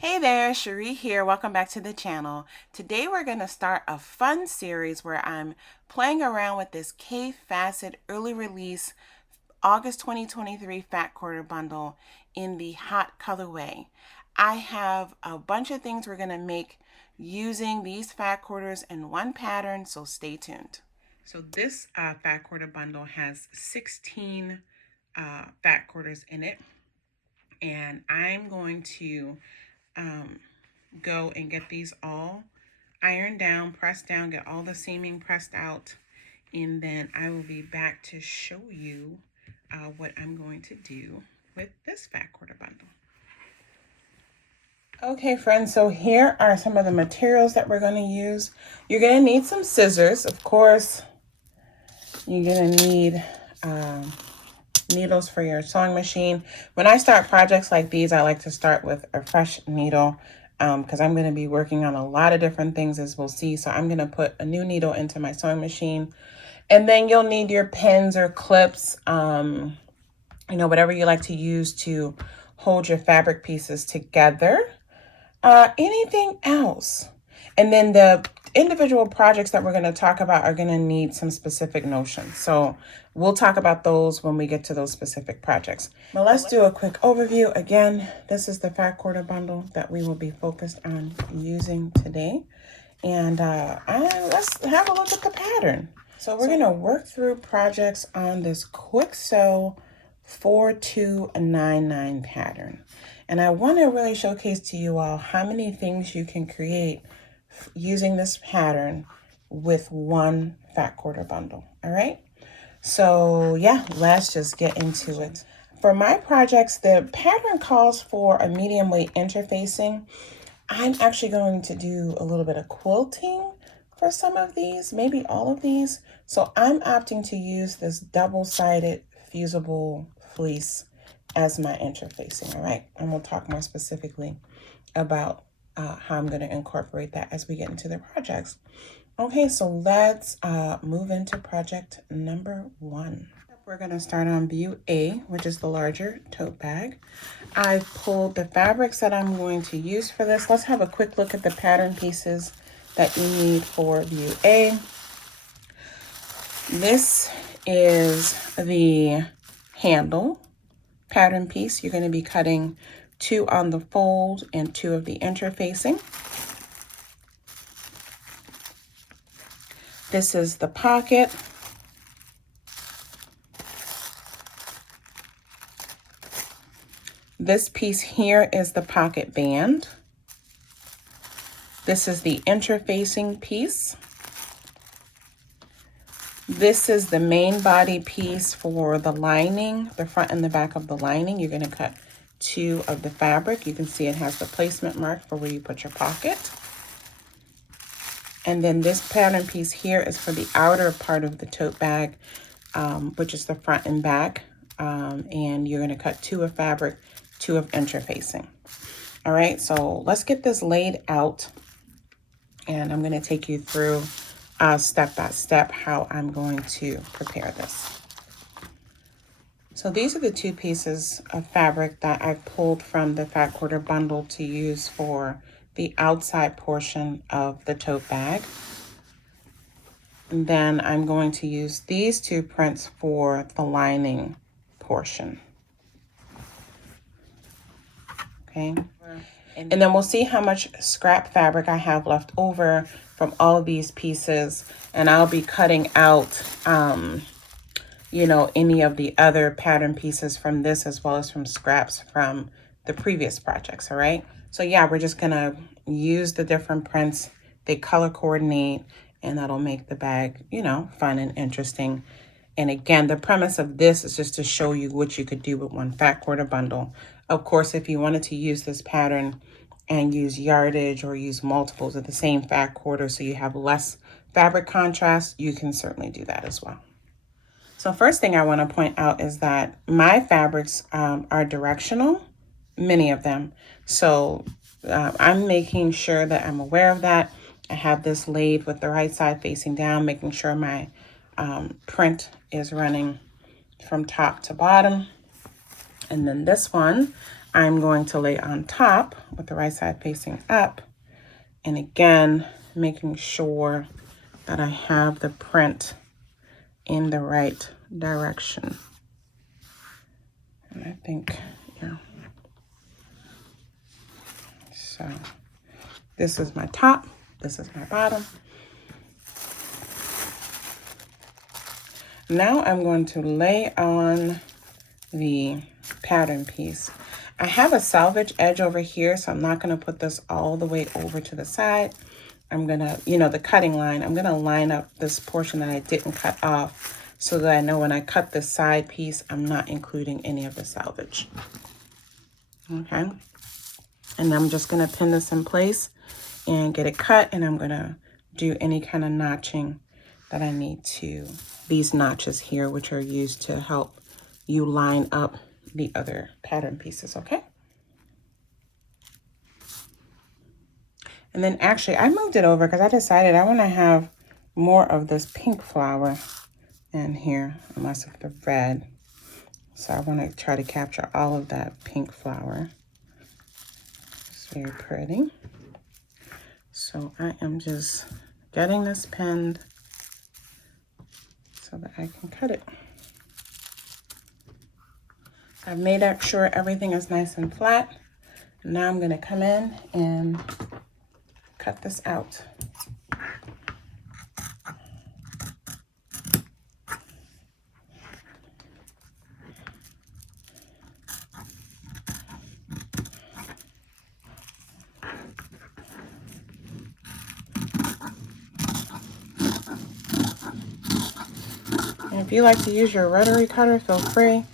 Hey there, Cherie here. Welcome back to the channel. Today we're going to start a fun series where I'm playing around with this K-Facet early release August 2023 Fat Quarter Bundle in the hot colorway. I have a bunch of things we're going to make using these fat quarters in one pattern, so stay tuned. So this fat quarter bundle has 16 fat quarters in it, and I'm going to go and get these all ironed down, pressed down, get all the seaming pressed out, and then I will be back to show you what I'm going to do with this fat quarter bundle. Okay, friends, so here are some of the materials that we're going to use. You're going to need some scissors, of course. You're going to need needles for your sewing machine. When I start projects like these, I like to start with a fresh needle because I'm going to be working on a lot of different things, as we'll see. So I'm going to put a new needle into my sewing machine. And then you'll need your pins or clips, whatever you like to use to hold your fabric pieces together. Anything else? And then the individual projects that we're going to talk about are going to need some specific notions. So we'll talk about those when we get to those specific projects. But let's do a quick overview. Again, this is the fat quarter bundle that we will be focused on using today. And let's have a look at the pattern. So we're going to work through projects on this quick sew 4299 pattern. And I want to really showcase to you all how many things you can create using this pattern with one fat quarter bundle. All right. So yeah, let's just get into it. For my projects, the pattern calls for a medium weight interfacing. I'm actually going to do a little bit of quilting for some of these, maybe all of these. So I'm opting to use this double-sided fusible fleece as my interfacing, all right? And we'll talk more specifically about how I'm going to incorporate that as we get into the projects. Okay, so let's move into project number 1. We're going to start on view A, which is the larger tote bag. I've pulled the fabrics that I'm going to use for this. Let's have a quick look at the pattern pieces that you need for view A. This is the handle pattern piece. You're going to be cutting 2 on the fold and 2 of the interfacing. This is the pocket. This piece here is the pocket band. This is the interfacing piece. This is the main body piece for the lining, the front and the back of the lining. You're going to cut 2 of the fabric. You can see it has the placement mark for where you put your pocket. And then this pattern piece here is for the outer part of the tote bag, which is the front and back. And you're going to cut 2 of fabric, 2 of interfacing. All right, so let's get this laid out. And I'm going to take you through step by step how I'm going to prepare this. So these are the 2 pieces of fabric that I've pulled from the fat quarter bundle to use for the outside portion of the tote bag. And then I'm going to use these 2 prints for the lining portion. Okay. And then we'll see how much scrap fabric I have left over from all of these pieces. And I'll be cutting out, any of the other pattern pieces from this, as well as from scraps from the previous projects, all right? So yeah, we're just gonna use the different prints. They color coordinate, and that'll make the bag, fun and interesting. And again, the premise of this is just to show you what you could do with one fat quarter bundle. Of course, if you wanted to use this pattern and use yardage or use multiples of the same fat quarter so you have less fabric contrast, you can certainly do that as well. So first thing I want to point out is that my fabrics are directional, many of them. So I'm making sure that I'm aware of that. I have this laid with the right side facing down, making sure my print is running from top to bottom. And then this one, I'm going to lay on top with the right side facing up. And again, making sure that I have the print in the right direction. And I think, yeah. So this is my top, this is my bottom. Now I'm going to lay on the pattern piece. I have a salvage edge over here, so I'm not going to put this all the way over to the side. I'm going to, you know, the cutting line, I'm going to line up this portion that I didn't cut off so that I know when I cut the side piece, I'm not including any of the salvage. Okay. And I'm just going to pin this in place and get it cut, and I'm going to do any kind of notching that I need to. These notches here, which are used to help you line up the other pattern pieces, okay? And then actually I moved it over because I decided I want to have more of this pink flower in here and less of the red. So I want to try to capture all of that pink flower. It's very pretty. So I am just getting this pinned so that I can cut it. I've made sure everything is nice and flat. Now I'm going to come in and cut this out. And if you like to use your rotary cutter, feel free.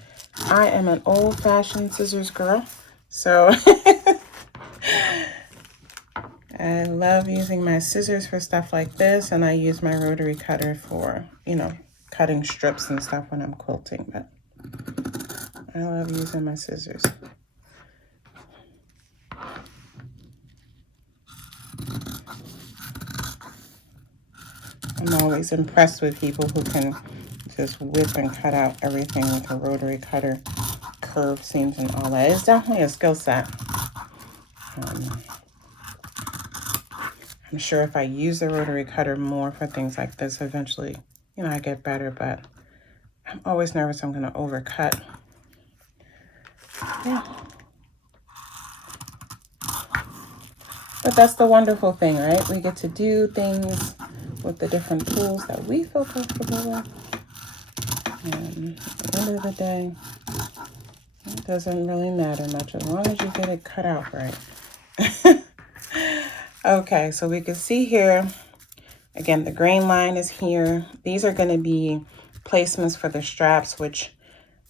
I am an old-fashioned scissors girl, so I love using my scissors for stuff like this, and I use my rotary cutter for, you know, cutting strips and stuff when I'm quilting, but I love using my scissors. I'm always impressed with people who can just whip and cut out everything with a rotary cutter, curve seams and all that. It's definitely a skill set. I'm sure if I use the rotary cutter more for things like this, eventually, you know, I get better, but I'm always nervous I'm going to overcut. Yeah. But that's the wonderful thing, right? We get to do things with the different tools that we feel comfortable with. And at the end of the day, it doesn't really matter much as long as you get it cut out right. Okay, so we can see here, again, the grain line is here. These are going to be placements for the straps, which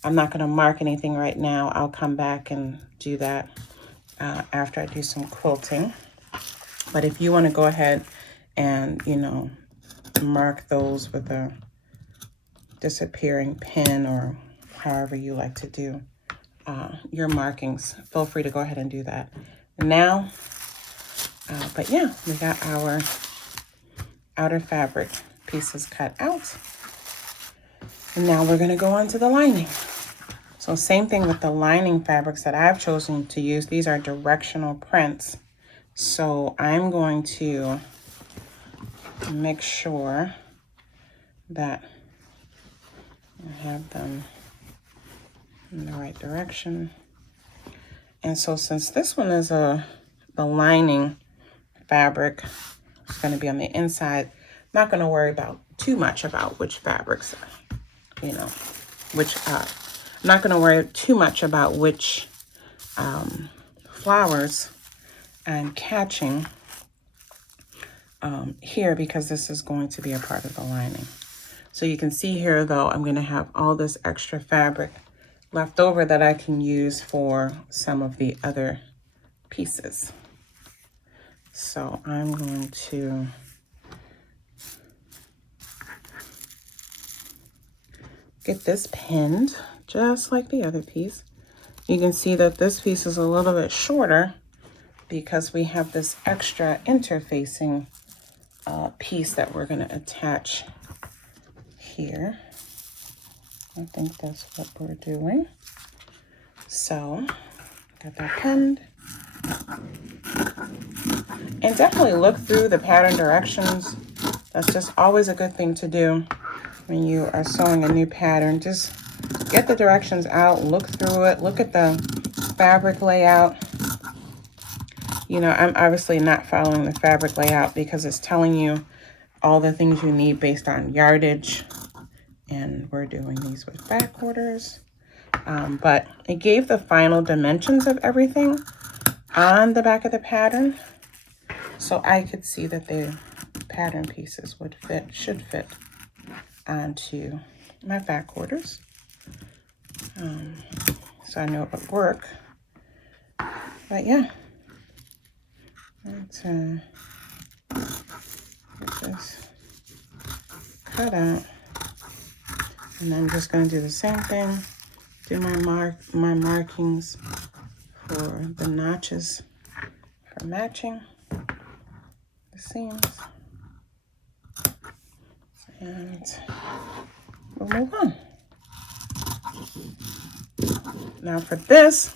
I'm not going to mark anything right now. I'll come back and do that after I do some quilting. But if you want to go ahead and, you know, mark those with a disappearing pin or however you like to do your markings, feel free to go ahead and do that now. But yeah, we got our outer fabric pieces cut out. And now we're going to go on to the lining. So same thing with the lining fabrics that I've chosen to use. These are directional prints. So I'm going to make sure that I have them in the right direction. And so since this one is the lining fabric, it's going to be on the inside, I'm not going to worry about too much about which fabrics, you know, which, I'm not going to worry too much about which flowers I'm catching here, because this is going to be a part of the lining. So you can see here, though, I'm going to have all this extra fabric left over that I can use for some of the other pieces. So I'm going to get this pinned just like the other piece. You can see that this piece is a little bit shorter because we have this extra interfacing piece that we're going to attach here. I think that's what we're doing. So I'm Got that pinned. And definitely look through the pattern directions. That's just always a good thing to do when you are sewing a new pattern. Just get the directions out, look through it, look at the fabric layout. You know, I'm obviously not following the fabric layout because it's telling you all the things you need based on yardage. And we're doing these with back orders. But it gave the final dimensions of everything on the back of the pattern. So I could see that the pattern pieces would fit, should fit onto my back orders. So I know it would work. But yeah, let's get this cut out. And I'm just going to do the same thing. Do my markings for the notches for matching the seams. And we'll move on. Now for this,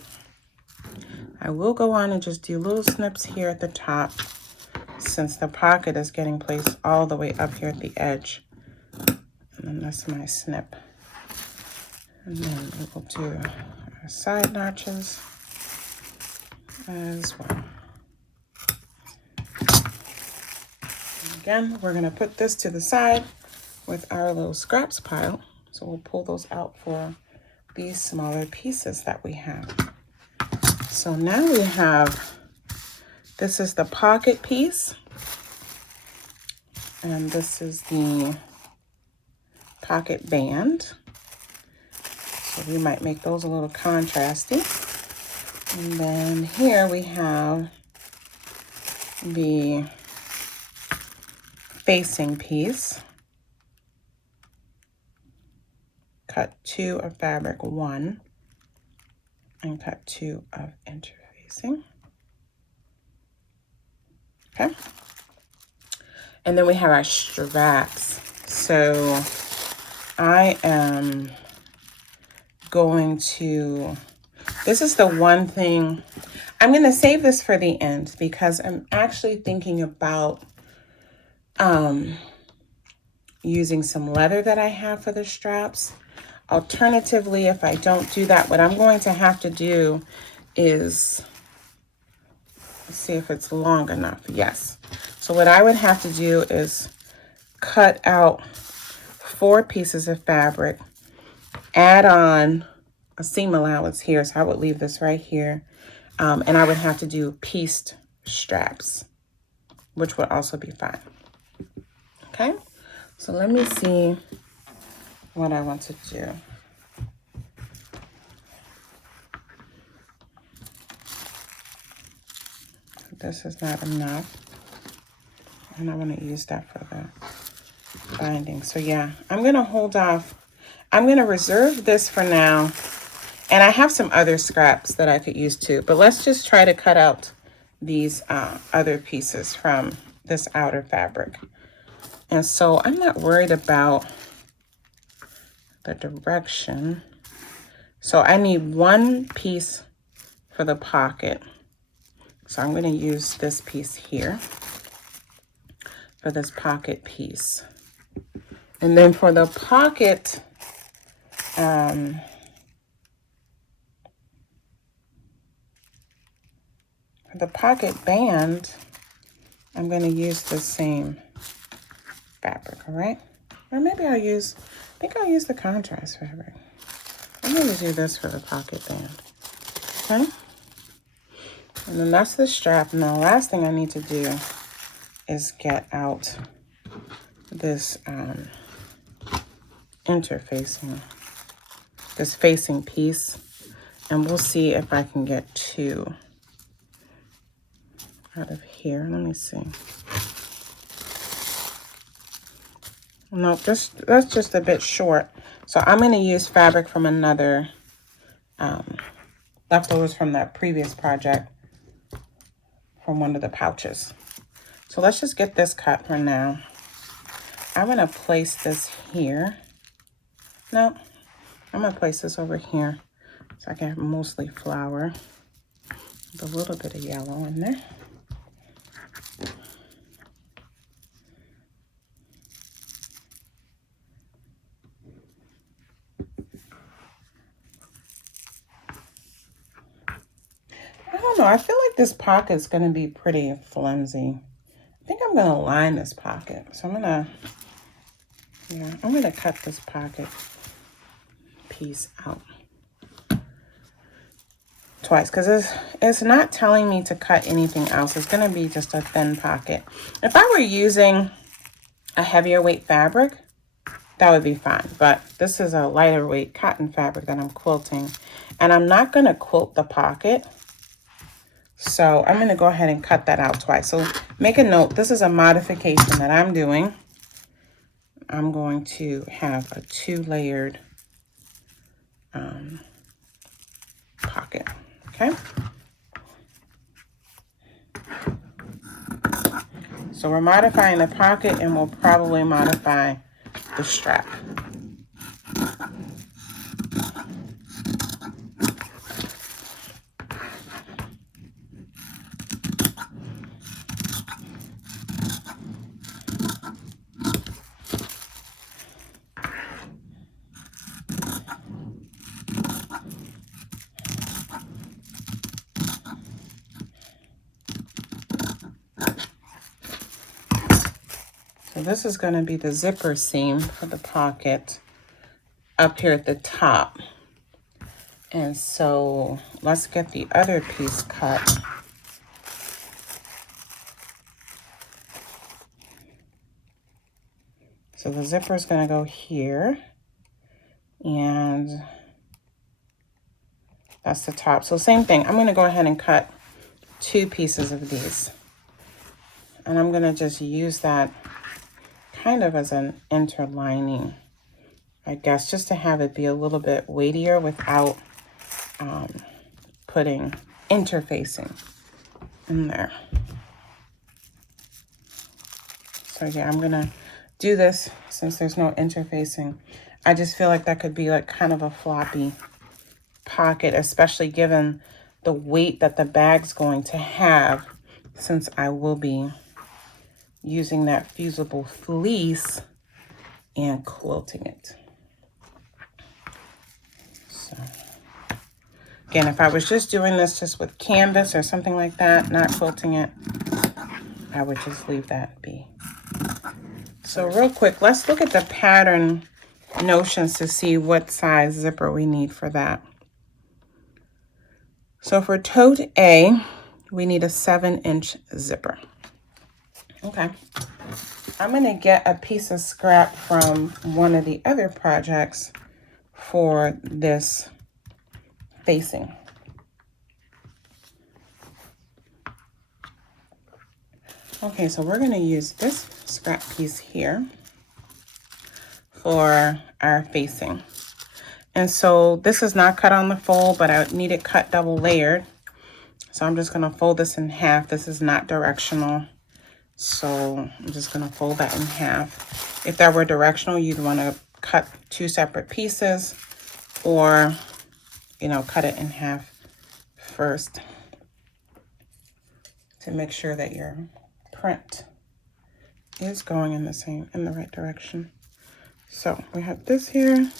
I will go on and just do little snips here at the top, since the pocket is getting placed all the way up here at the edge. And then that's my snip. And then we will do our side notches as well. And again, we're going to put this to the side with our little scraps pile. So we'll pull those out for these smaller pieces that we have. So now we have, this is the pocket piece, and this is the pocket band. So we might make those a little contrasty. And then here we have the facing piece. Cut 2 of fabric 1 and cut 2 of interfacing. Okay. And then we have our straps. So I am going to, this is the one thing, I'm going to save this for the end because I'm actually thinking about using some leather that I have for the straps. Alternatively, if I don't do that, what I'm going to have to do is, let's see if it's long enough. Yes. So what I would have to do is cut out 4 pieces of fabric, add on a seam allowance here. So I would leave this right here. And I would have to do pieced straps, which would also be fine. Okay. So let me see what I want to do. This is not enough. And I want to use that for the binding. So yeah, I'm going to hold off. I'm going to reserve this for now. And I have some other scraps that I could use too. But let's just try to cut out these other pieces from this outer fabric. And so I'm not worried about the direction. So I need 1 piece for the pocket. So I'm going to use this piece here for this pocket piece. And then for the pocket, for the pocket band, I'm going to use the same fabric, all right? Or maybe I think I'll use the contrast fabric. I'm going to do this for the pocket band, okay? And then that's the strap. And the last thing I need to do is get out this interfacing, this facing piece. And we'll see if I can get 2 out of here. Let me see. No, that's just a bit short. So I'm going to use fabric from another, leftovers from that previous project from one of the pouches. So let's just get this cut for now. I'm going to place this here. No, I'm going to place this over here so I can have mostly flour. a little bit of yellow in there. I don't know, I feel like this pocket is going to be pretty flimsy. I think I'm going to line this pocket. So I'm going to cut this pocket piece out twice because it's not telling me to cut anything else. It's going to be just a thin pocket. If I were using a heavier weight fabric, that would be fine. But this is a lighter weight cotton fabric that I'm quilting, and I'm not going to quilt the pocket. So I'm going to go ahead and cut that out twice. So make a note, this is a modification that I'm doing. I'm going to have a 2-layered pocket, okay? So we're modifying the pocket, and we'll probably modify the strap. So this is going to be the zipper seam for the pocket up here at the top. And so let's get the other piece cut. So the zipper is going to go here, and that's the top. So same thing, I'm going to go ahead and cut 2 pieces of these. And I'm going to just use that kind of as an interlining, I guess, just to have it be a little bit weightier without putting interfacing in there. So yeah, I'm going to do this since there's no interfacing. I just feel like that could be like kind of a floppy pocket, especially given the weight that the bag's going to have, since I will be using that fusible fleece and quilting it. So again, if I was just doing this just with canvas or something like that, not quilting it, I would just leave that be. So real quick, let's look at the pattern notions to see what size zipper we need for that. So for tote A, we need a 7-inch zipper. Okay. I'm going to get a piece of scrap from one of the other projects for this facing. Okay, so we're going to use this scrap piece here for our facing. And so this is not cut on the fold, but I need it cut double layered. So I'm just going to fold this in half. This is not directional, so I'm just going to fold that in half. If that were directional, you'd want to cut 2 separate pieces, or, you know, cut it in half first to make sure that your print is going in the right direction. So we have this here.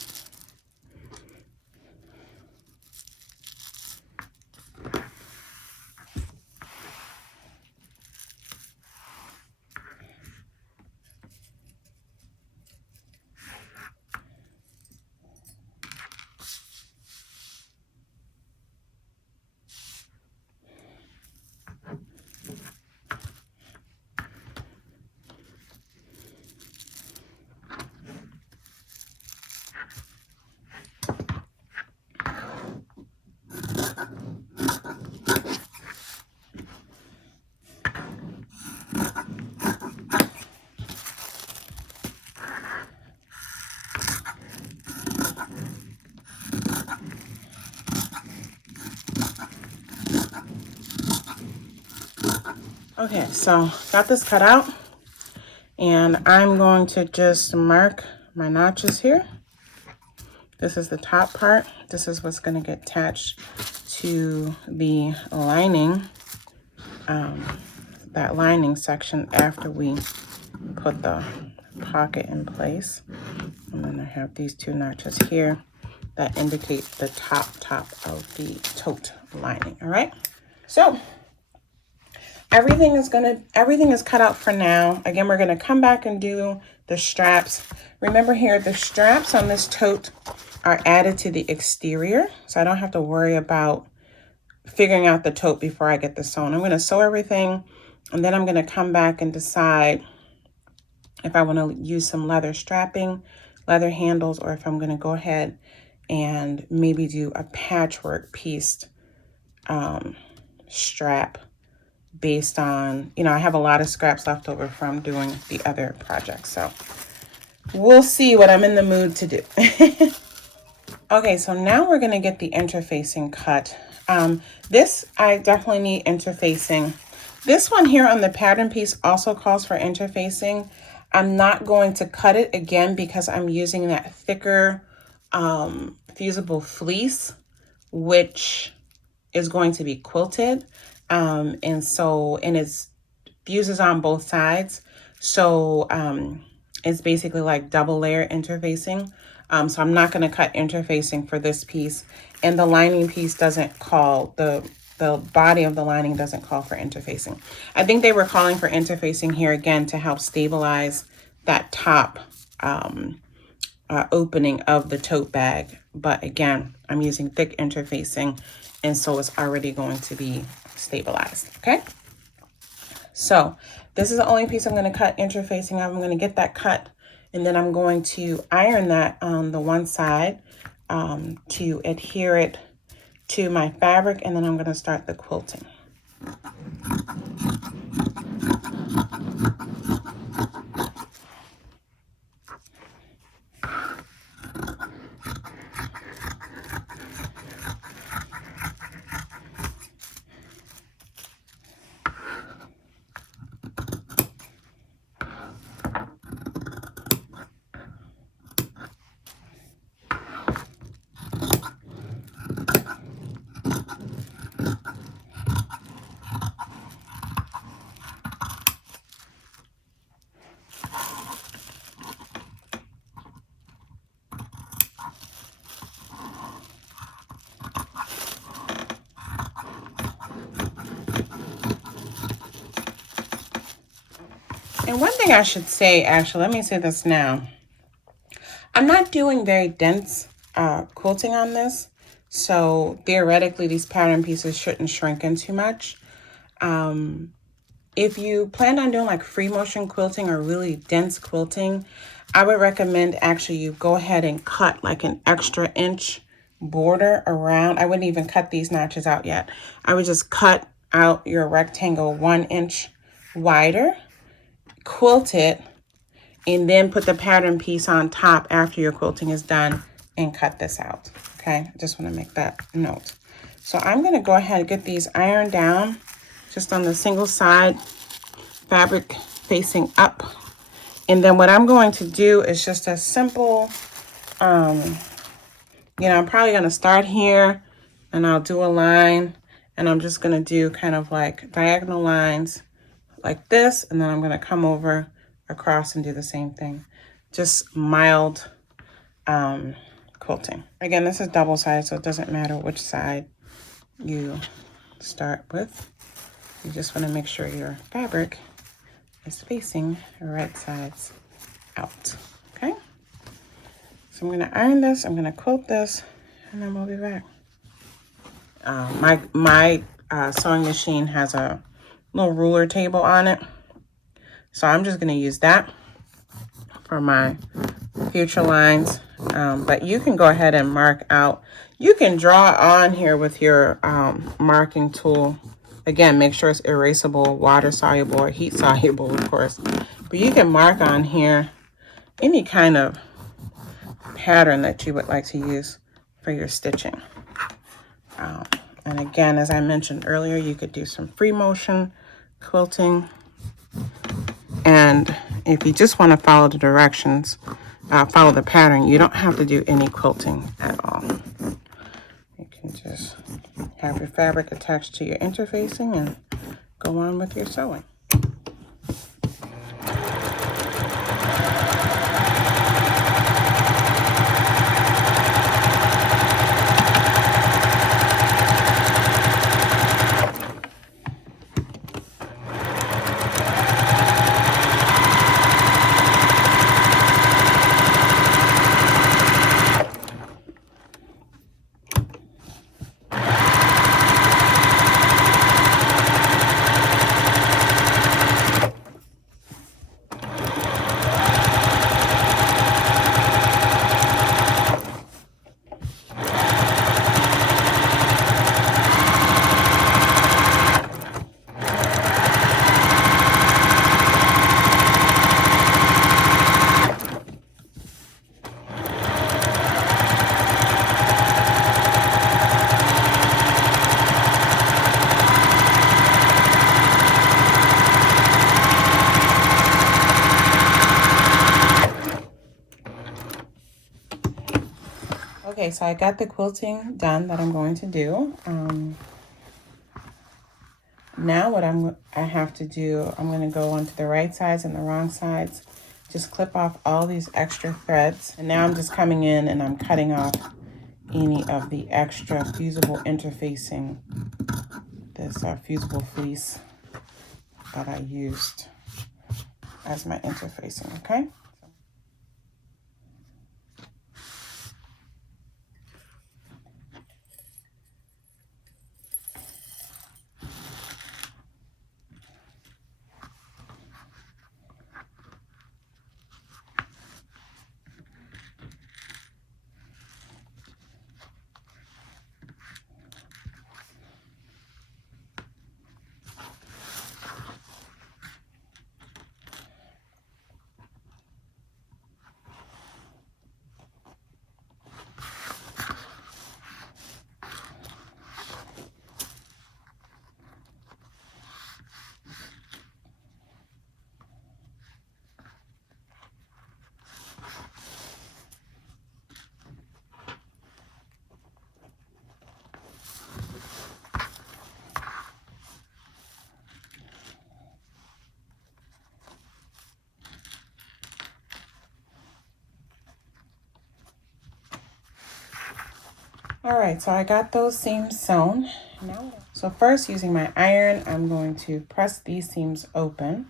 Okay, so got this cut out, and I'm going to just mark my notches here. This is the top part. This is what's going to get attached to the lining, that lining section after we put the pocket in place. And then I have these two notches here that indicate the top of the tote lining. All right, so everything is cut out for now. Again, we're gonna come back and do the straps. Remember here, the straps on this tote are added to the exterior, so I don't have to worry about figuring out the tote before I get this sewn. I'm gonna sew everything, and then I'm gonna come back and decide if I wanna use some leather strapping, leather handles, or if I'm gonna go ahead and maybe do a patchwork pieced strap based on, you know, I have a lot of scraps left over from doing the other projects. So we'll see what I'm in the mood to do. Okay, so now we're gonna get the interfacing cut. This, I definitely need interfacing. This one here on the pattern piece also calls for interfacing. I'm not going to cut it again because I'm using that thicker fusible fleece, which is going to be quilted. And it's fuses on both sides. So it's basically like double layer interfacing. So I'm not going to cut interfacing for this piece. And the lining piece doesn't call, the body of the lining doesn't call for interfacing. I think they were calling for interfacing here again to help stabilize that top opening of the tote bag. But again, I'm using thick interfacing, and so it's already going to be stabilized. Okay, so this is the only piece I'm going to cut interfacing of. I'm going to get that cut, and then I'm going to iron that on the one side to adhere it to my fabric, and then I'm going to start the quilting. And one thing I should say, actually, let me say this now. I'm not doing very dense quilting on this. So theoretically, these pattern pieces shouldn't shrink in too much. If you plan on doing like free motion quilting or really dense quilting, I would recommend actually you go ahead and cut like an extra inch border around. I wouldn't even cut these notches out yet. I would just cut out your rectangle 1 inch wider, quilt it, and then put the pattern piece on top after your quilting is done and cut this out. Okay, I just want to make that note. So I'm going to go ahead and get these ironed down just on the single side, fabric facing up. And then what I'm going to do is just a simple, you know, I'm probably going to start here and I'll do a line, and I'm just going to do kind of like diagonal lines like this, and then I'm going to come over across and do the same thing. Just mild quilting. Again, this is double-sided, so it doesn't matter which side you start with. You just want to make sure your fabric is facing the right sides out. Okay, so I'm going to iron this, I'm going to quilt this, and then we'll be back. My sewing machine has a little ruler table on it, so I'm just going to use that for my future lines. But you can go ahead and mark out. You can draw on here with your marking tool. Again, make sure it's erasable, water soluble, or heat soluble, of course. But you can mark on here any kind of pattern that you would like to use for your stitching. And again, as I mentioned earlier, you could do some free motion quilting. And if you just want to follow the directions, follow the pattern, you don't have to do any quilting at all. You can just have your fabric attached to your interfacing and go on with your sewing. Okay, so I got the quilting done that I'm going to do. Now what I have to do, I'm going to go onto the right sides and the wrong sides, just clip off all these extra threads. And now I'm just coming in and I'm cutting off any of the extra fusible interfacing, this fusible fleece that I used as my interfacing, okay? All right, so I got those seams sewn. So first, using my iron, I'm going to press these seams open,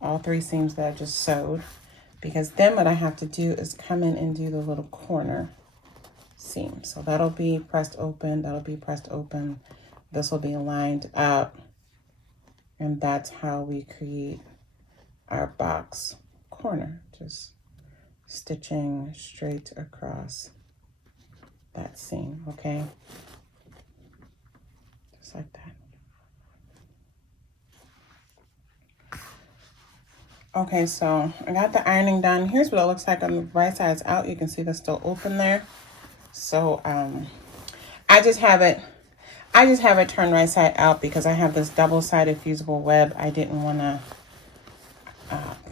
all 3 seams that I just sewed, because then what I have to do is come in and do the little corner seam. So that'll be pressed open, that'll be pressed open, this will be lined up, and that's how we create our box corner, just stitching straight across that seam, okay? Just like that. Okay, so I got the ironing done. Here's what it looks like on the right side. It's out. You can see that's still open there. So I just have it turned right side out because I have this double-sided fusible web. I didn't want to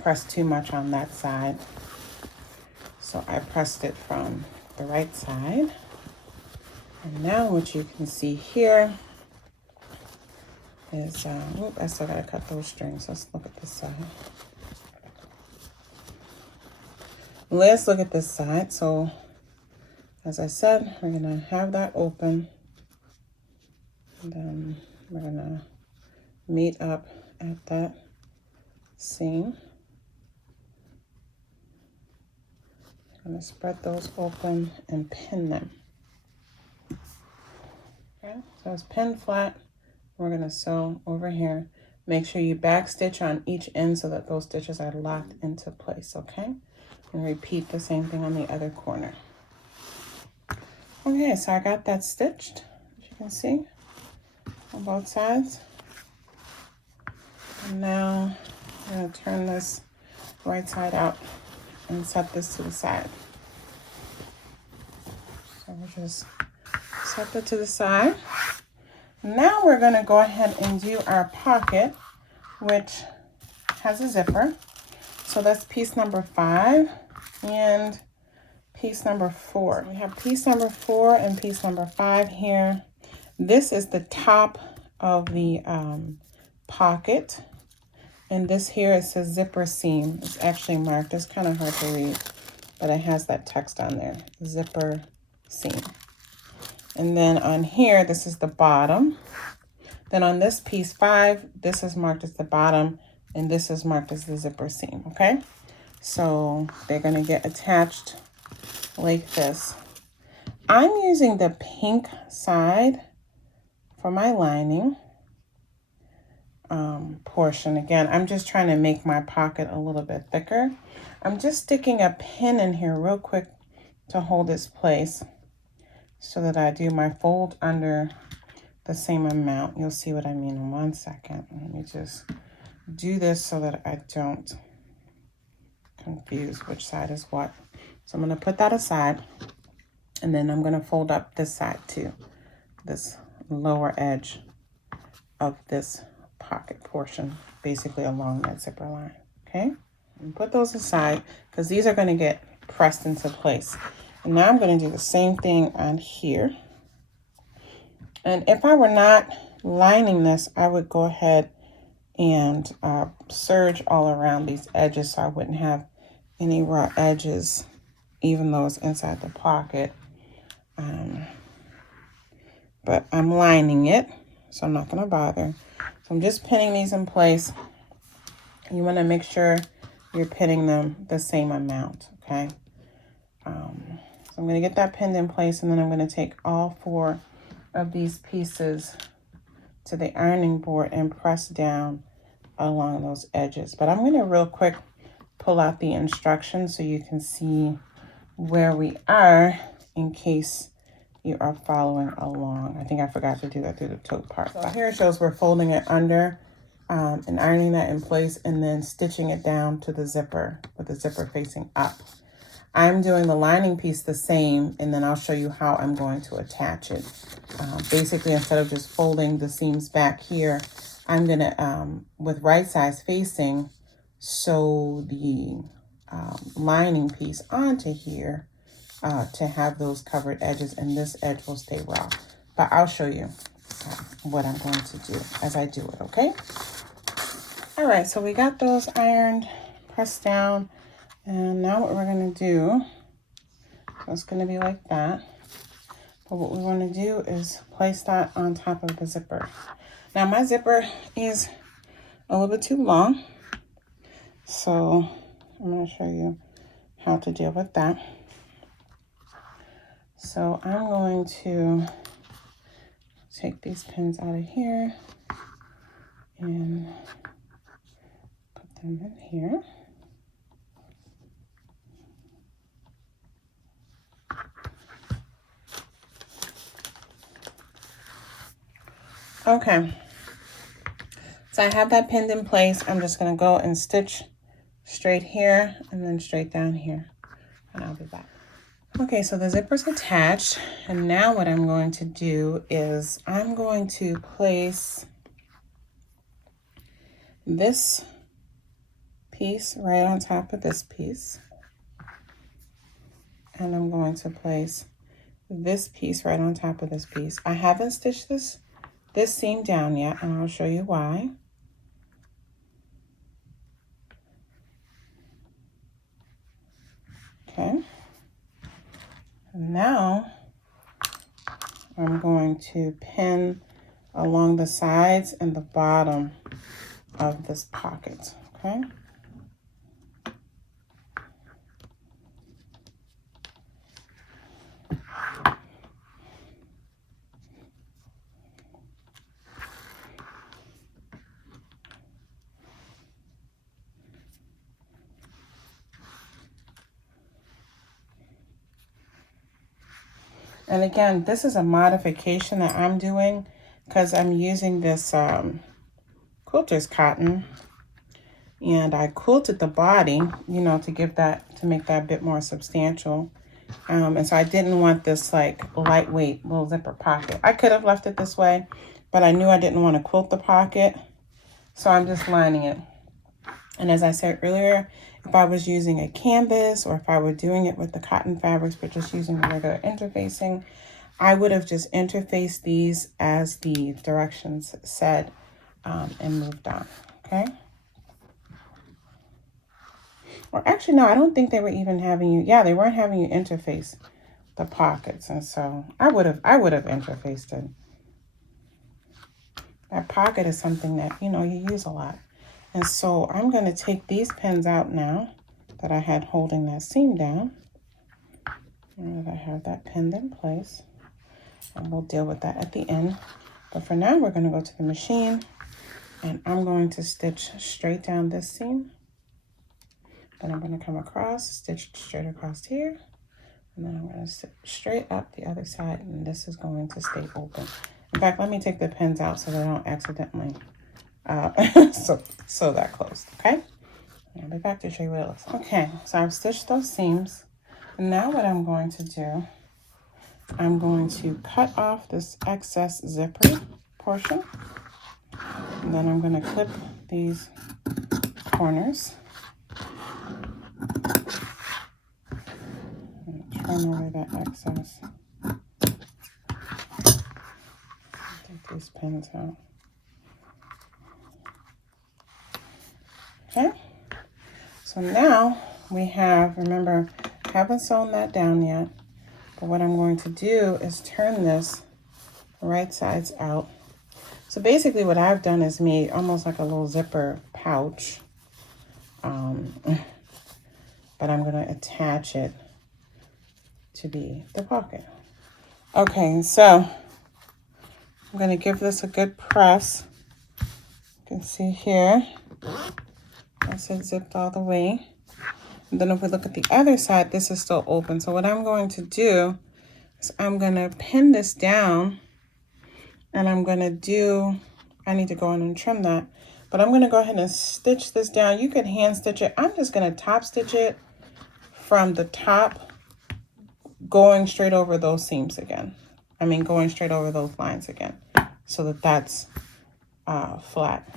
press too much on that side. So I pressed it from the right side. And now what you can see here is, I still gotta cut those strings. Let's look at this side. Let's look at this side. So as I said, we're gonna have that open. And then we're gonna meet up at that seam. I'm gonna spread those open and pin them. Okay, so it's pinned flat. We're gonna sew over here. Make sure you back stitch on each end so that those stitches are locked into place, okay? And repeat the same thing on the other corner. Okay, so I got that stitched, as you can see, on both sides. And now I'm gonna turn this right side out and set this to the side. So we'll just set that to the side. Now we're gonna go ahead and do our pocket, which has a zipper. So that's piece number 5 and piece number 4. We have piece number 4 and piece number 5 here. This is the top of the pocket. And this here, it says zipper seam. It's actually marked. It's kind of hard to read, but it has that text on there, zipper seam. And then on here, this is the bottom. Then on this piece 5, this is marked as the bottom, and this is marked as the zipper seam, okay? So they're gonna get attached like this. I'm using the pink side for my lining portion. Again, I'm just trying to make my pocket a little bit thicker. I'm just sticking a pin in here real quick to hold its place so that I do my fold under the same amount. You'll see what I mean in 1 second. Let me just do this so that I don't confuse which side is what. So I'm going to put that aside, and then I'm going to fold up this side too, this lower edge of this pocket portion, basically along that zipper line. Okay, and put those aside because these are going to get pressed into place. And now I'm going to do the same thing on here. And if I were not lining this, I would go ahead and serge all around these edges so I wouldn't have any raw edges, even though it's inside the pocket. But I'm lining it, so I'm not going to bother. So I'm just pinning these in place. You want to make sure you're pinning them the same amount, okay? So I'm going to get that pinned in place, and then I'm going to take all 4 of these pieces to the ironing board and press down along those edges. But I'm going to real quick pull out the instructions so you can see where we are in case you are following along. I think I forgot to do that through the tote part. So here it shows we're folding it under and ironing that in place and then stitching it down to the zipper with the zipper facing up. I'm doing the lining piece the same, and then I'll show you how I'm going to attach it. Basically, instead of just folding the seams back here, I'm gonna, with right sides facing, sew the lining piece onto here to have those covered edges, and this edge will stay raw. But I'll show you what I'm going to do as I do it, okay? All right, so we got those ironed, pressed down, and now what we're gonna do, so it's gonna be like that. But what we wanna do is place that on top of the zipper. Now my zipper is a little bit too long, so I'm gonna show you how to deal with that. So I'm going to take these pins out of here and put them in here. Okay, so I have that pinned in place. I'm just gonna go and stitch straight here and then straight down here, and I'll be back. Okay, so the zipper's attached, and now what I'm going to do is I'm going to place this piece right on top of this piece, and I'm going to place this piece right on top of this piece. I haven't stitched this seam down yet, and I'll show you why. Okay. And now I'm going to pin along the sides and the bottom of this pocket, okay? And again, this is a modification that I'm doing because I'm using this quilter's cotton, and I quilted the body, you know, to make that a bit more substantial. And so I didn't want this like lightweight little zipper pocket. I could have left it this way, but I knew I didn't want to quilt the pocket, so I'm just lining it. And as I said earlier, if I was using a canvas or if I were doing it with the cotton fabrics but just using the regular interfacing, I would have just interfaced these as the directions said and moved on, okay? Or actually, no, I don't think they were even having you, yeah, they weren't having you interface the pockets. And so I would have interfaced it. That pocket is something that, you know, you use a lot. And so I'm going to take these pins out now that I had holding that seam down. And I have that pinned in place. And we'll deal with that at the end. But for now, we're going to go to the machine. And I'm going to stitch straight down this seam. Then I'm going to come across, stitch straight across here. And then I'm going to stitch straight up the other side. And this is going to stay open. In fact, let me take the pins out so they don't accidentally sew that closed, okay? I'll be back to show you what it looks like. Okay, so I've stitched those seams. And now what I'm going to do, I'm going to cut off this excess zipper portion. And then I'm going to clip these corners. And trim away that excess. Take these pins out. Okay, so now we have, remember, I haven't sewn that down yet, but what I'm going to do is turn this right sides out. So basically what I've done is made almost like a little zipper pouch, but I'm going to attach it to be the pocket. Okay, so I'm going to give this a good press. You can see here, that's it zipped all the way. And then if we look at the other side, this is still open. So what I'm going to do is I'm going to pin this down, and I'm going to do, I need to go in and trim that, but I'm going to go ahead and stitch this down. You could hand stitch it. I'm just going to top stitch it from the top, going straight over those seams again. I mean, going straight over those lines again, so that that's flat.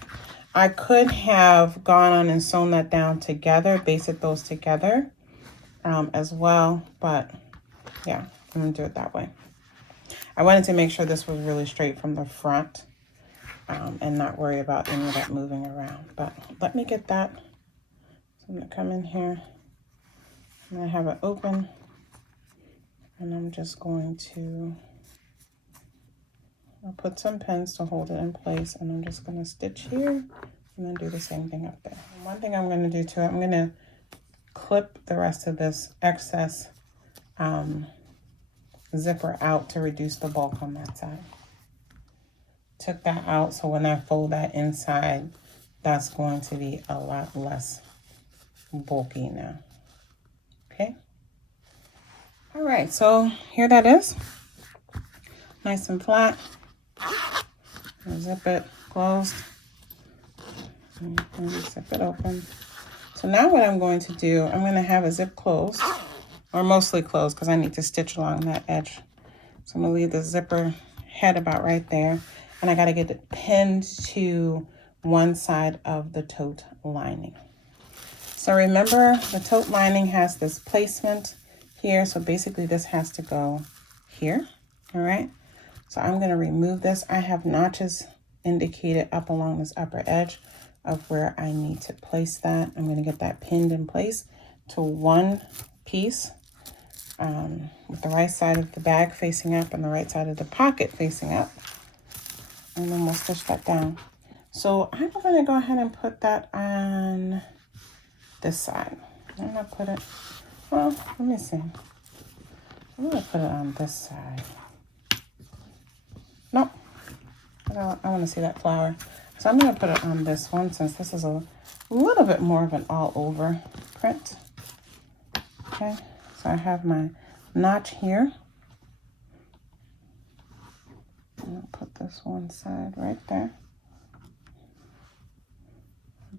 I could have gone on and sewn that down together, basted those together as well, but yeah, I'm gonna do it that way. I wanted to make sure this was really straight from the front and not worry about any of that moving around. But let me get that. So I'm gonna come in here, I'm gonna have it open, and I'm just going to, I'll put some pins to hold it in place, and I'm just going to stitch here and then do the same thing up there. And one thing I'm going to do too, I'm going to clip the rest of this excess zipper out to reduce the bulk on that side. Took that out, so when I fold that inside, that's going to be a lot less bulky now. Okay. All right, so here that is. Nice and flat. Zip it closed, and zip it open. So now what I'm going to do, I'm going to have a zip closed, or mostly closed, because I need to stitch along that edge. So I'm going to leave the zipper head about right there, and I got to get it pinned to one side of the tote lining. So remember, the tote lining has this placement here, so basically this has to go here. All right. So I'm going to remove this. I have notches indicated up along this upper edge of where I need to place that. I'm going to get that pinned in place to one piece with the right side of the bag facing up and the right side of the pocket facing up. And then we'll stitch that down. So I'm going to go ahead and put that on this side. I'm going to put it, well, let me see. I'm going to put it on this side. Nope, I want to see that flower. So I'm going to put it on this one, since this is a little bit more of an all over print. Okay, so I have my notch here. I'll put this one side right there.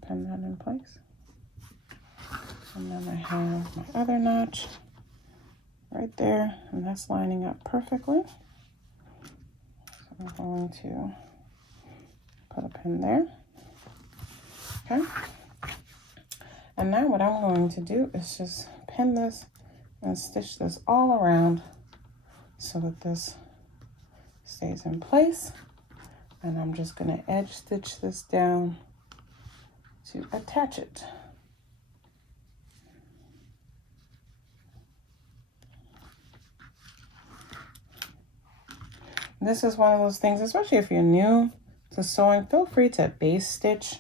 Pin that in place. And then I have my other notch right there, and that's lining up perfectly. I'm going to put a pin there. Okay. And now what I'm going to do is just pin this and stitch this all around so that this stays in place. And I'm just going to edge stitch this down to attach it. This is one of those things, especially if you're new to sewing, feel free to base stitch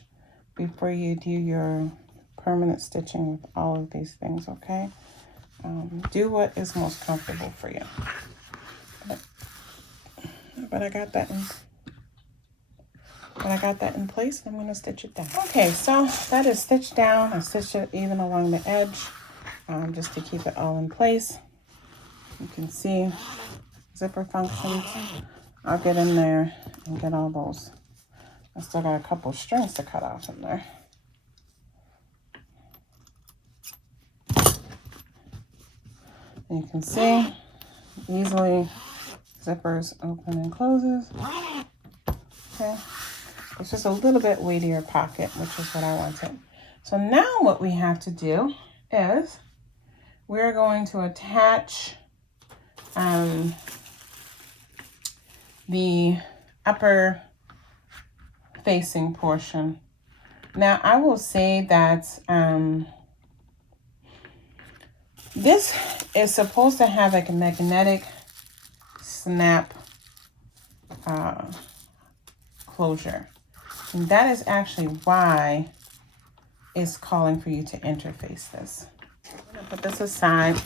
before you do your permanent stitching with all of these things, okay? Do what is most comfortable for you. But I got that in place. I'm going to stitch it down. Okay, so that is stitched down. I stitched it even along the edge, just to keep it all in place. You can see zipper functions. I'll get in there and get all those. I still got a couple strings to cut off in there. And you can see easily zippers open and closes. Okay, it's just a little bit weightier pocket, which is what I wanted. So now what we have to do is we're going to attach the upper facing portion. Now I will say that this is supposed to have like a magnetic snap closure. And that is actually why it's calling for you to interface this. I'm gonna put this aside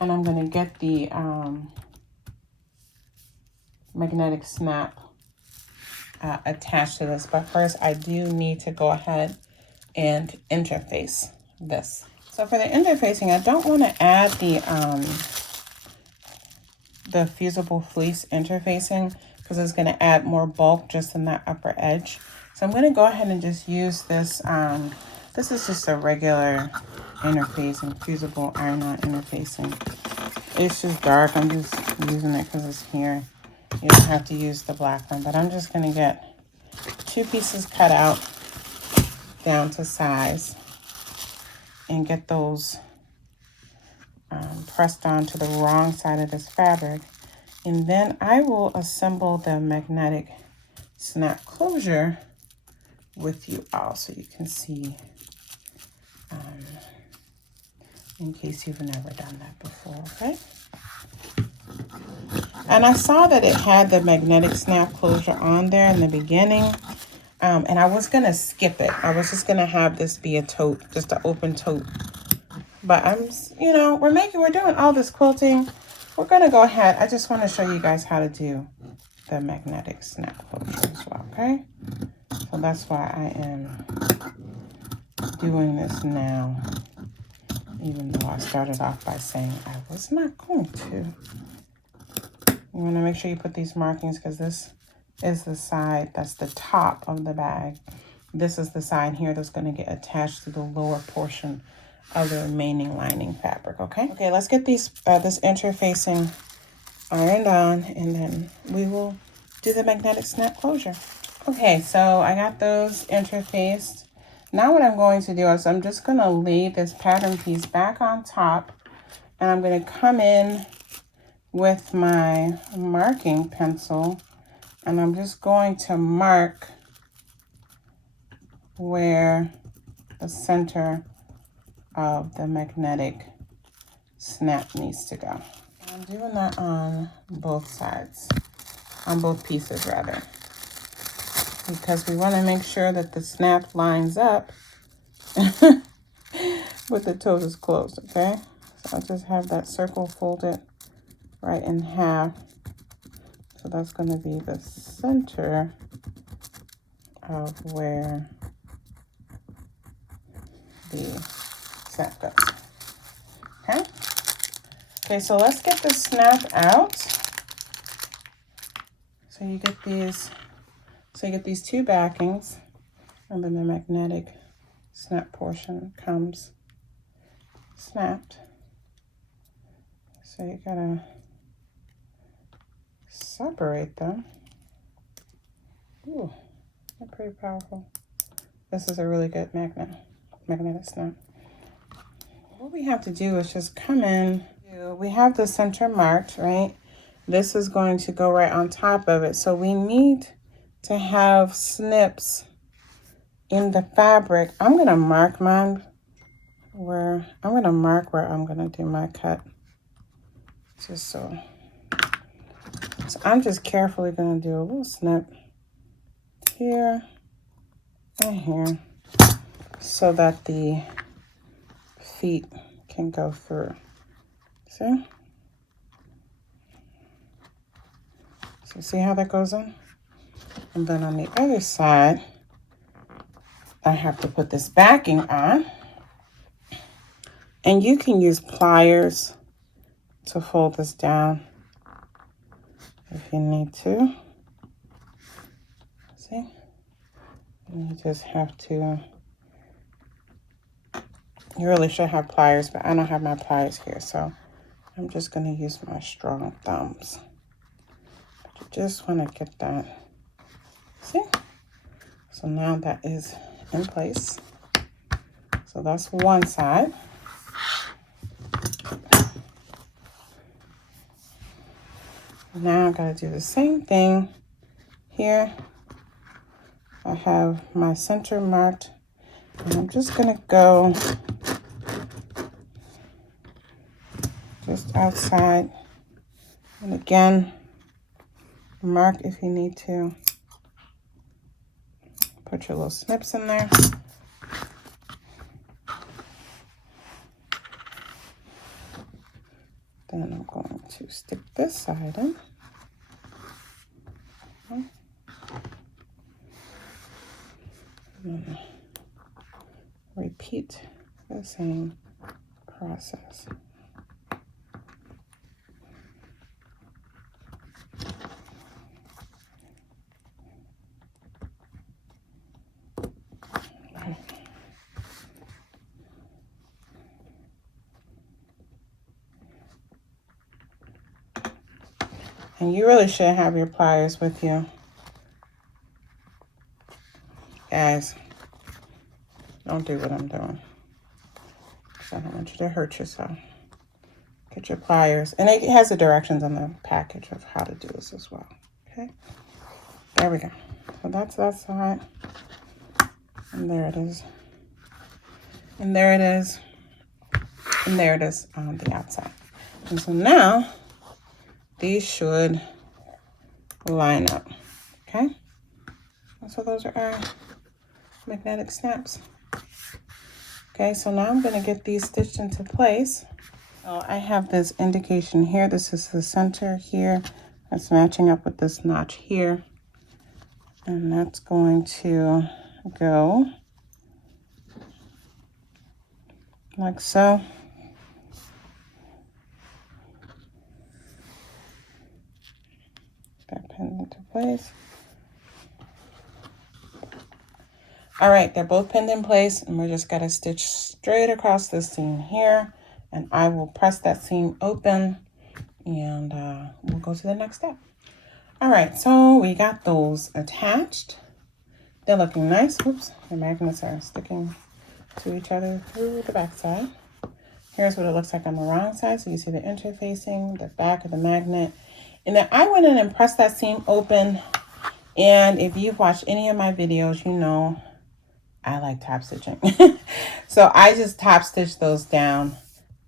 and I'm gonna get the magnetic snap attached to this. But first I do need to go ahead and interface this. So for the interfacing, I don't want to add the fusible fleece interfacing because it's going to add more bulk just in that upper edge. So I'm going to go ahead and just use this. This is just a regular interfacing, fusible iron-on interfacing. It's just dark. I'm just using it because it's here. You don't have to use the black one, but I'm just going to get 2 pieces cut out down to size and get those pressed onto the wrong side of this fabric. And then I will assemble the magnetic snap closure with you all so you can see, in case you've never done that before, okay? And I saw that it had the magnetic snap closure on there in the beginning. And I was going to skip it. I was just going to have this be a tote, just an open tote. But we're doing all this quilting. We're going to go ahead. I just want to show you guys how to do the magnetic snap closure as well, okay? So that's why I am doing this now, even though I started off by saying I was not going to. You want to make sure you put these markings because this is the side, that's the top of the bag. This is the side here that's going to get attached to the lower portion of the remaining lining fabric, okay? Okay, let's get these this interfacing ironed on, and then we will do the magnetic snap closure. Okay, so I got those interfaced. Now what I'm going to do is I'm just going to lay this pattern piece back on top, and I'm going to come in with my marking pencil, and I'm just going to mark where the center of the magnetic snap needs to go. I'm doing that on both sides, on both pieces rather, because we want to make sure that the snap lines up with the toes is closed, okay? So I'll just have that circle folded right in half. So that's going to be the center of where the snap goes. Okay? Okay, so let's get the snap out. So you get these 2 backings, and then the magnetic snap portion comes snapped. So you gotta separate them. Ooh, they're pretty powerful. This is a really good magnetic snap. What we have to do is just come in. We have the center marked, right? this is going to go right on top of it. So we need to have snips in the fabric. I'm gonna mark mine where I'm gonna do my cut. Just so I'm just carefully gonna do a little snip here and here so that the feet can go through. See? So see how that goes in? And then on the other side, I have to put this backing on. And you can use pliers to fold this down if you need to. See? And you just have to, you really should have pliers, but I don't have my pliers here, so I'm just going to use my strong thumbs. But you just want to get that. See? So now that is in place. So that's one side. Now I gotta do the same thing here. I have my center marked, and I'm just gonna go just outside. And again, mark if you need to. Put your little snips in there. Then I'm going to stick this side in. And repeat the same process. And you really should have your pliers with you. Guys, don't do what I'm doing. I don't want you to hurt yourself. Get your pliers. And it has the directions on the package of how to do this as well. Okay? There we go. So that's that side. And there it is. And there it is. And there it is on the outside. And so now, these should line up, okay? And so those are our magnetic snaps. Okay, so now I'm gonna get these stitched into place. So I have this indication here. This is the center here. That's matching up with this notch here. And that's going to go like so. That pinned into place. All right, they're both pinned in place, and we're just gonna stitch straight across this seam here, and I will press that seam open, and we'll go to the next step. All right, so we got those attached. They're looking nice. Oops, the magnets are sticking to each other through the back side. Here's what it looks like on the wrong side. So you see the interfacing, the back of the magnet. And then I went in and pressed that seam open. And if you've watched any of my videos, you know I like top stitching. So I just top stitched those down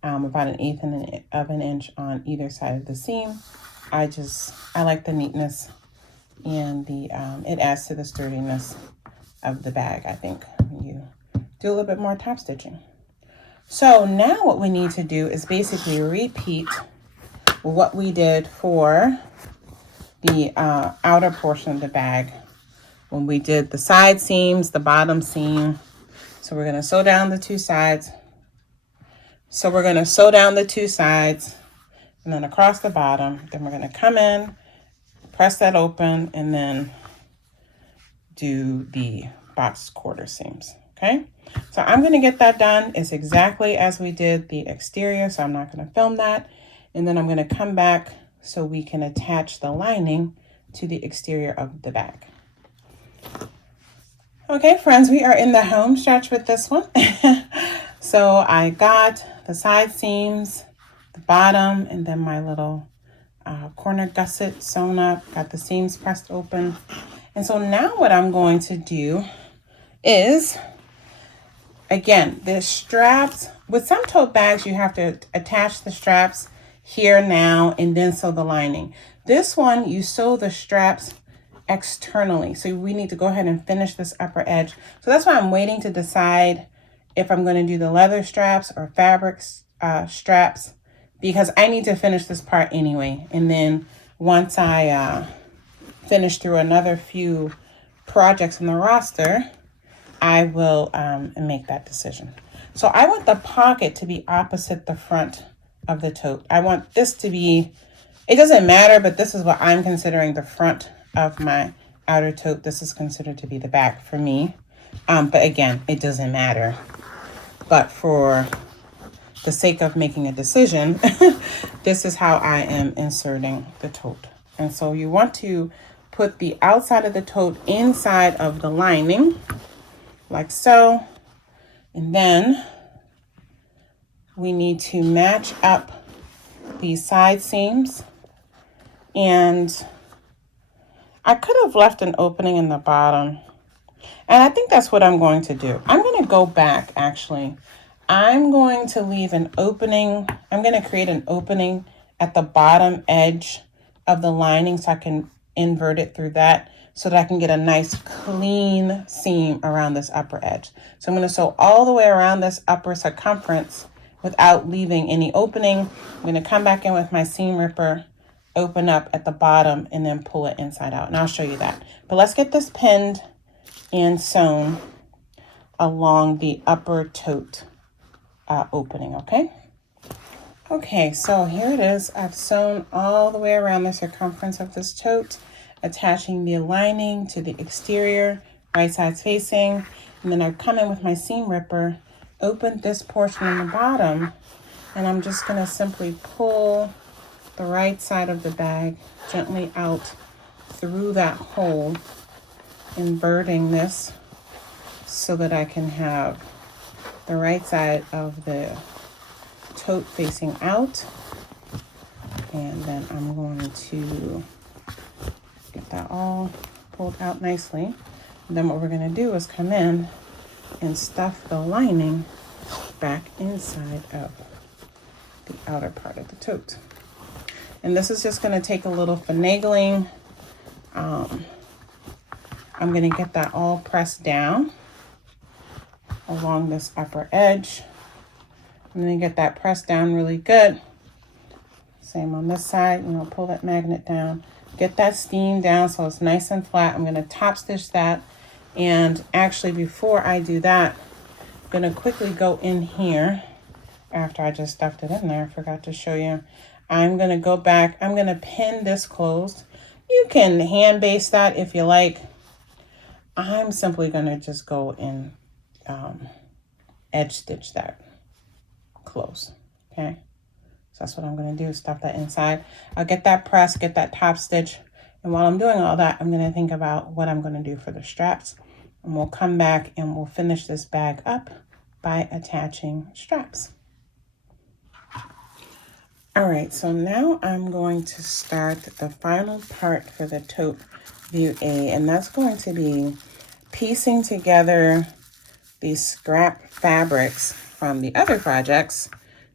about 1/8 of an inch on either side of the seam. I like the neatness, and the it adds to the sturdiness of the bag, I think, when you do a little bit more top stitching. So now what we need to do is basically repeat what we did for the outer portion of the bag when we did the side seams, the bottom seam. So we're going to sew down the two sides. And then across the bottom. Then we're going to come in, press that open, and then do the box quarter seams. Okay, so I'm going to get that done. It's exactly as we did the exterior, so I'm not going to film that. And then I'm going to come back so we can attach the lining to the exterior of the bag. Okay, friends, we are in the home stretch with this one. So I got the side seams, the bottom, and then my little corner gusset sewn up, got the seams pressed open. And so now what I'm going to do is, again, the straps, with some tote bags, you have to attach the straps here now and then sew the lining. This one, you sew the straps externally. So we need to go ahead and finish this upper edge. So that's why I'm waiting to decide if I'm going to do the leather straps or fabric straps, because I need to finish this part anyway. And then once I finish through another few projects in the roster, I will make that decision. So I want the pocket to be opposite the front of the tote. I want this to be, it doesn't matter, but this is what I'm considering the front of my outer tote. This is considered to be the back for me. But again, it doesn't matter. But for the sake of making a decision, this is how I am inserting the tote. And so you want to put the outside of the tote inside of the lining, like so. And then we need to match up these side seams. And I could have left an opening in the bottom. And I think that's what I'm going to do. I'm going to go back, actually. I'm going to leave an opening. I'm going to create an opening at the bottom edge of the lining so I can invert it through that so that I can get a nice clean seam around this upper edge. So I'm going to sew all the way around this upper circumference without leaving any opening. I'm going to come back in with my seam ripper, open up at the bottom, and then pull it inside out. And I'll show you that. But let's get this pinned and sewn along the upper tote opening, okay? Okay, so here it is. I've sewn all the way around the circumference of this tote, attaching the lining to the exterior, right sides facing, and then I've come in with my seam ripper, opened this portion on the bottom, and I'm just gonna simply pull the right side of the bag gently out through that hole, inverting this so that I can have the right side of the tote facing out. And then I'm going to get that all pulled out nicely. And then what we're going to do is come in and stuff the lining back inside of the outer part of the tote. And this is just going to take a little finagling. I'm going to get that all pressed down along this upper edge. I'm going to get that pressed down really good. Same on this side, pull that magnet down. Get that steam down so it's nice and flat. I'm going to top stitch that. And actually, before I do that, I'm going to quickly go in here. After I just stuffed it in there, I forgot to show you. I'm going to go back. I'm going to pin this closed. You can hand base that if you like. I'm simply going to just go and edge stitch that close. Okay, so that's what I'm going to do, stuff that inside. I'll get that press, get that top stitch, and while I'm doing all that, I'm going to think about what I'm going to do for the straps, and we'll come back and we'll finish this bag up by attaching straps. All right, so now I'm going to start the final part for the tote view A, and that's going to be piecing together these scrap fabrics from the other projects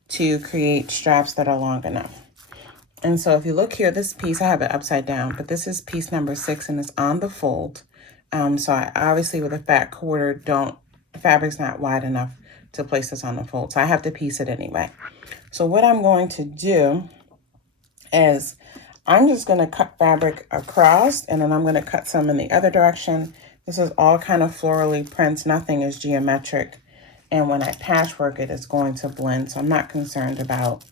to create straps that are long enough. And so if you look here, this piece, I have it upside down, but this is piece number 6 and it's on the fold. So I obviously with a fat quarter, the fabric's not wide enough to place this on the fold. So I have to piece it anyway. So what I'm going to do is I'm just going to cut fabric across, and then I'm going to cut some in the other direction. This is all kind of florally prints. Nothing is geometric. And when I patchwork it, it's going to blend. So I'm not concerned about,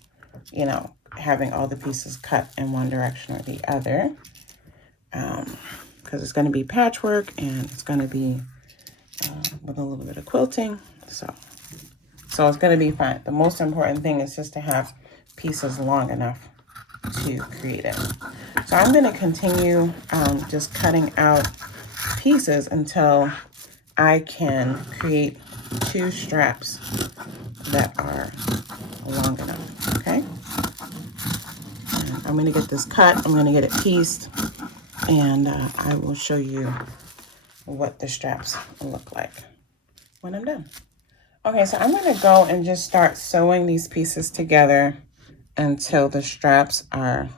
having all the pieces cut in one direction or the other. Because it's going to be patchwork and it's going to be with a little bit of quilting. So it's going to be fine. The most important thing is just to have pieces long enough to create it. So I'm going to continue just cutting out pieces until I can create 2 straps that are long enough, okay? And I'm gonna get this cut, I'm gonna get it pieced, and I will show you what the straps look like when I'm done. Okay, so I'm gonna go and just start sewing these pieces together until the straps are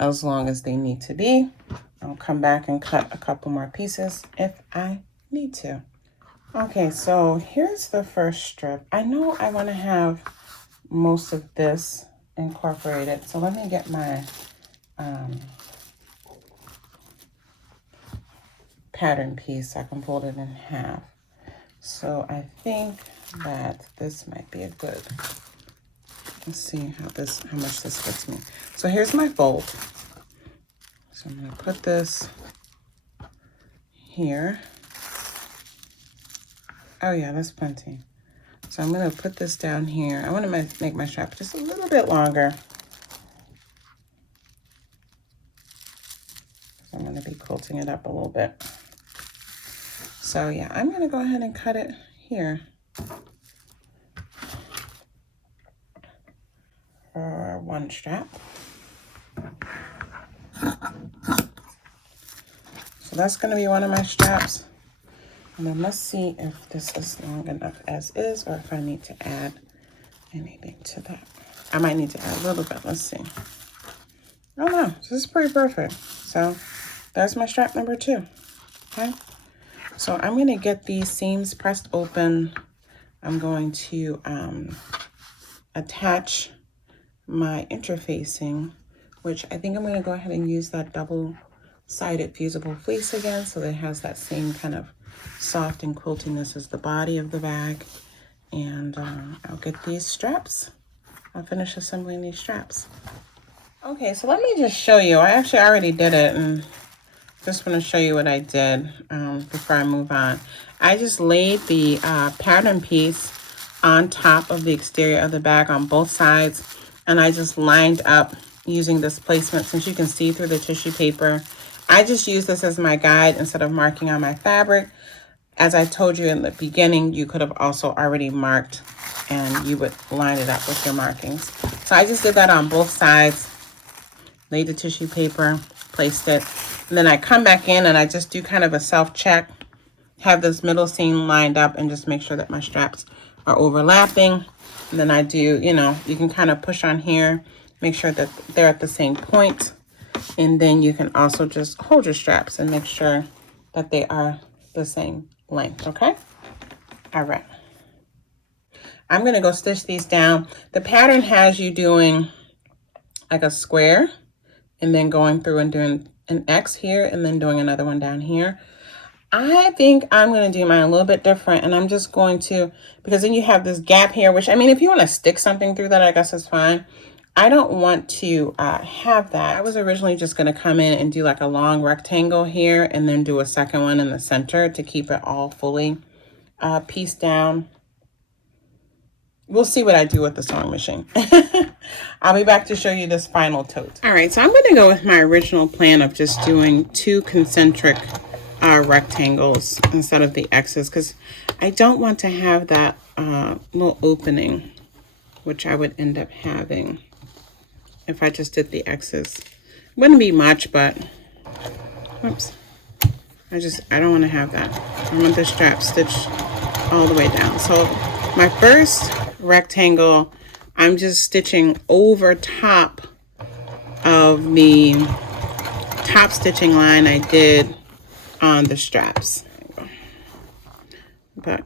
as long as they need to be. I'll come back and cut a couple more pieces if I need to. Okay, so here's the first strip. I know I want to have most of this incorporated, so let me get my pattern piece so I can fold it in half. So I think that this might be a good, let's see how much this fits me. So here's my fold. So I'm gonna put this here. Oh yeah, that's plenty. So I'm gonna put this down here. I wanna make my strap just a little bit longer. So I'm gonna be quilting it up a little bit. So yeah, I'm gonna go ahead and cut it here for one strap. So that's gonna be one of my straps. And then let's see if this is long enough as is, or if I need to add anything to that. I might need to add a little bit, let's see. Oh no, this is pretty perfect. So there's my strap number 2, okay? So I'm gonna get these seams pressed open. I'm going to attach my interfacing, which I think I'm gonna go ahead and use that double-sided fusible fleece again, so that it has that same kind of soft and quiltiness as the body of the bag. And I'll get these straps. I'll finish assembling these straps. Okay, so let me just show you. I actually already did it, and just want to show you what I did before I move on. I just laid the pattern piece on top of the exterior of the bag on both sides, and I just lined up using this placement. Since you can see through the tissue paper, I just use this as my guide instead of marking on my fabric. As I told you in the beginning, you could have also already marked, and you would line it up with your markings. So I just did that on both sides, laid the tissue paper, placed it, and then I come back in and I just do kind of a self-check, have this middle seam lined up, and just make sure that my straps are overlapping. And then I do, you know, you can kind of push on here, make sure that they're at the same point. And then you can also just hold your straps and make sure that they are the same length, okay? All right. I'm gonna go stitch these down. The pattern has you doing like a square and then going through and doing an X here and then doing another one down here. I think I'm going to do mine a little bit different, and I'm just going to, because then you have this gap here, which, I mean, if you want to stick something through that, I guess it's fine. I don't want to have that. I was originally just going to come in and do like a long rectangle here and then do a second one in the center to keep it all fully pieced down. We'll see what I do with the sewing machine. I'll be back to show you this final tote. All right, so I'm going to go with my original plan of just doing 2 concentric rectangles instead of the X's, because I don't want to have that little opening, which I would end up having if I just did the X's. Wouldn't be much, but oops, I don't want to have that. I want the strap stitched all the way down. So my first rectangle, I'm just stitching over top of the top stitching line I did on the straps. But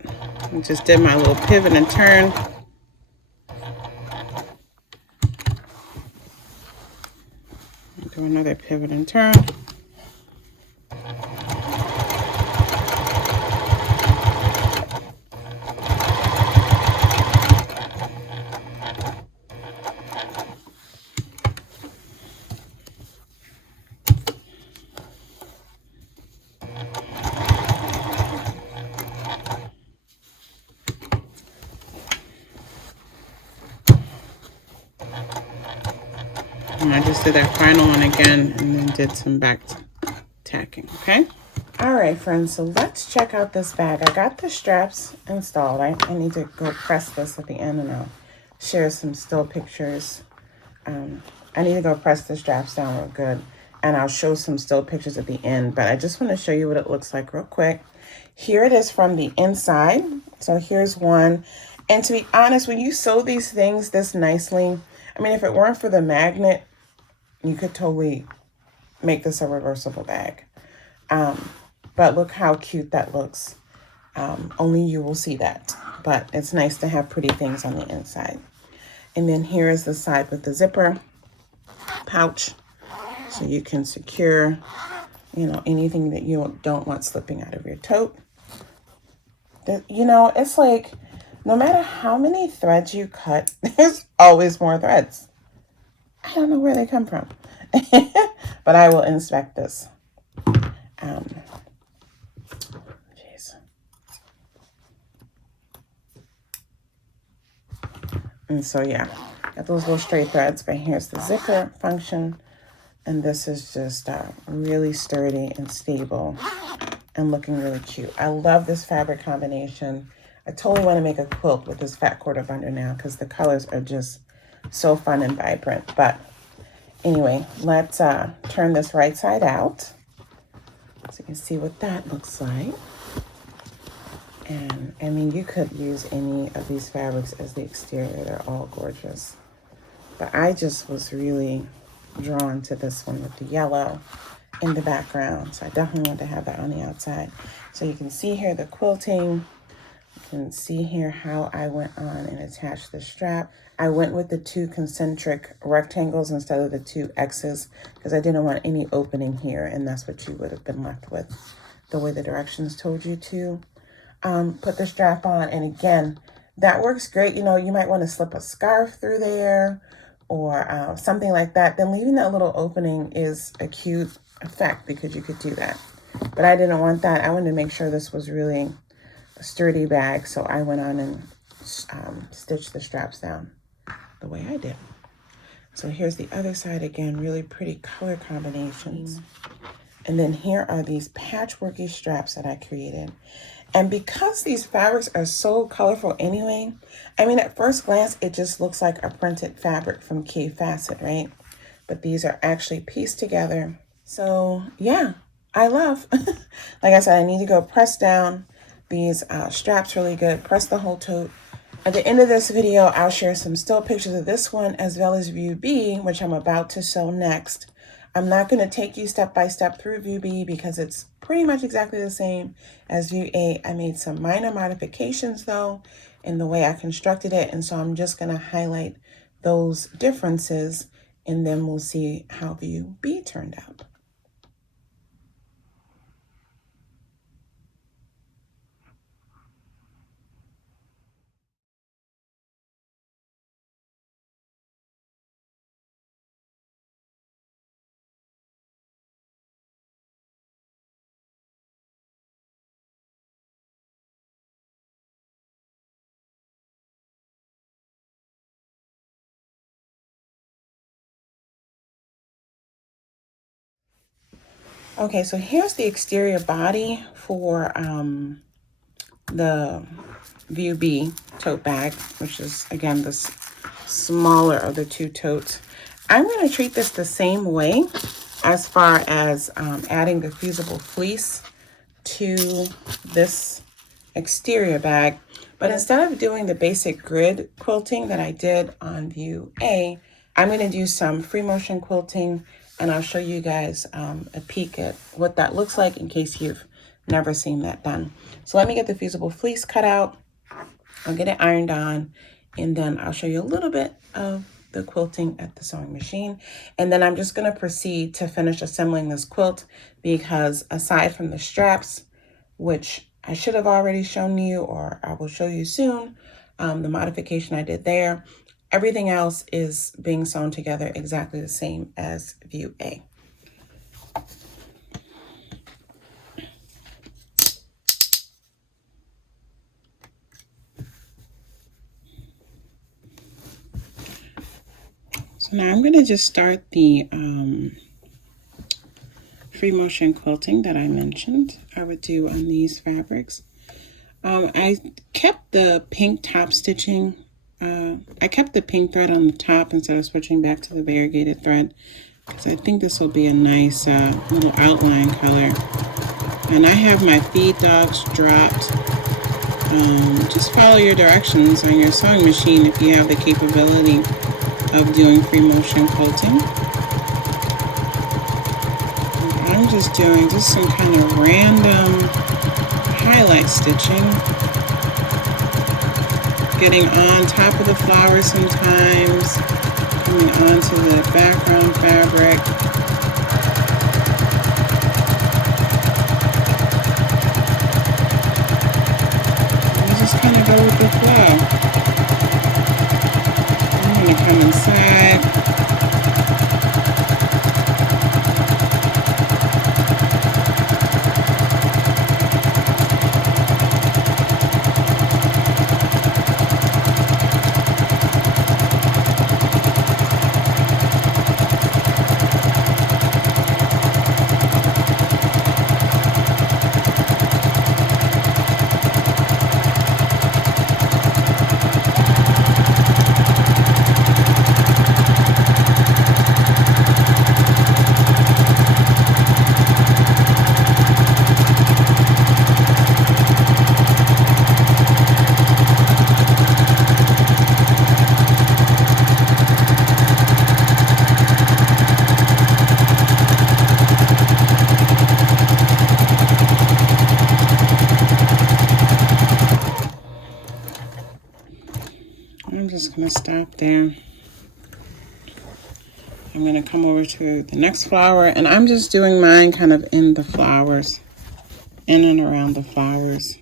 I just did my little pivot and turn. Do another pivot and turn. And I just did that final one again and then did some back tacking, okay? All right, friends, so let's check out this bag. I got the straps installed. I need to go press this at the end, and I'll share some still pictures I need to go press the straps down real good, and I'll show some still pictures at the end, but I just want to show you what it looks like real quick. Here it is from the inside. So here's one. And to be honest, when you sew these things this nicely, I mean, if it weren't for the magnet, you could totally make this a reversible bag. But look how cute that looks. Only you will see that. But it's nice to have pretty things on the inside. And then here is the side with the zipper pouch. So you can secure, you know, anything that you don't want slipping out of your tote. You know, it's like, no matter how many threads you cut, there's always more threads. I don't know where they come from. But I will inspect this. Jeez. And so, yeah, got those little straight threads, but here's the zipper function. And this is just really sturdy and stable and looking really cute. I love this fabric combination. I totally want to make a quilt with this fat quarter binder now because the colors are just so fun and vibrant. But anyway, let's turn this right side out so you can see what that looks like. And I mean, you could use any of these fabrics as the exterior. They're all gorgeous. But I just was really drawn to this one with the yellow in the background. So I definitely want to have that on the outside. So you can see here the quilting. You can see here how I went on and attached the strap. I went with the 2 concentric rectangles instead of the 2 X's because I didn't want any opening here, and that's what you would have been left with the way the directions told you to. Put the strap on, and again, that works great. You know, you might want to slip a scarf through there or something like that. Then leaving that little opening is a cute effect because you could do that. But I didn't want that. I wanted to make sure this was really a sturdy bag, so I went on and stitched the straps down the way I did. So here's the other side again, really pretty color combinations. And then here are these patchworky straps that I created. And because these fabrics are so colorful anyway, I mean, at first glance, it just looks like a printed fabric from Key Facet, right? But these are actually pieced together. So yeah, I love, like I said, I need to go press down these straps really good, press the whole tote. At the end of this video, I'll share some still pictures of this one as well as view B, which I'm about to sew next. I'm not going to take you step by step through view B because it's pretty much exactly the same as view A. I made some minor modifications though in the way I constructed it, and so I'm just going to highlight those differences and then we'll see how view B turned out. Okay, so here's the exterior body for the View B tote bag, which is, again, the smaller of the 2 totes. I'm going to treat this the same way as far as adding the fusible fleece to this exterior bag. But instead of doing the basic grid quilting that I did on View A, I'm going to do some free motion quilting, and I'll show you guys a peek at what that looks like in case you've never seen that done. So let me get the fusible fleece cut out. I'll get it ironed on, and then I'll show you a little bit of the quilting at the sewing machine. And then I'm just going to proceed to finish assembling this quilt because aside from the straps, which I should have already shown you or I will show you soon, the modification I did there, everything else is being sewn together exactly the same as View A. So now I'm going to just start the free motion quilting that I mentioned I would do on these fabrics. I kept the pink top stitching I kept the pink thread on the top instead of switching back to the variegated thread, because I think this will be a nice little outline color. And I have my feed dogs dropped. Just follow your directions on your sewing machine if you have the capability of doing free motion quilting. I'm just doing some kind of random highlight stitching, getting on top of the flower sometimes, coming onto the background fabric. And just kind of go with the flow. I'm going to come inside. I'm just going to stop there. I'm going to come over to the next flower, and I'm just doing mine kind of in the flowers, in and around the flowers.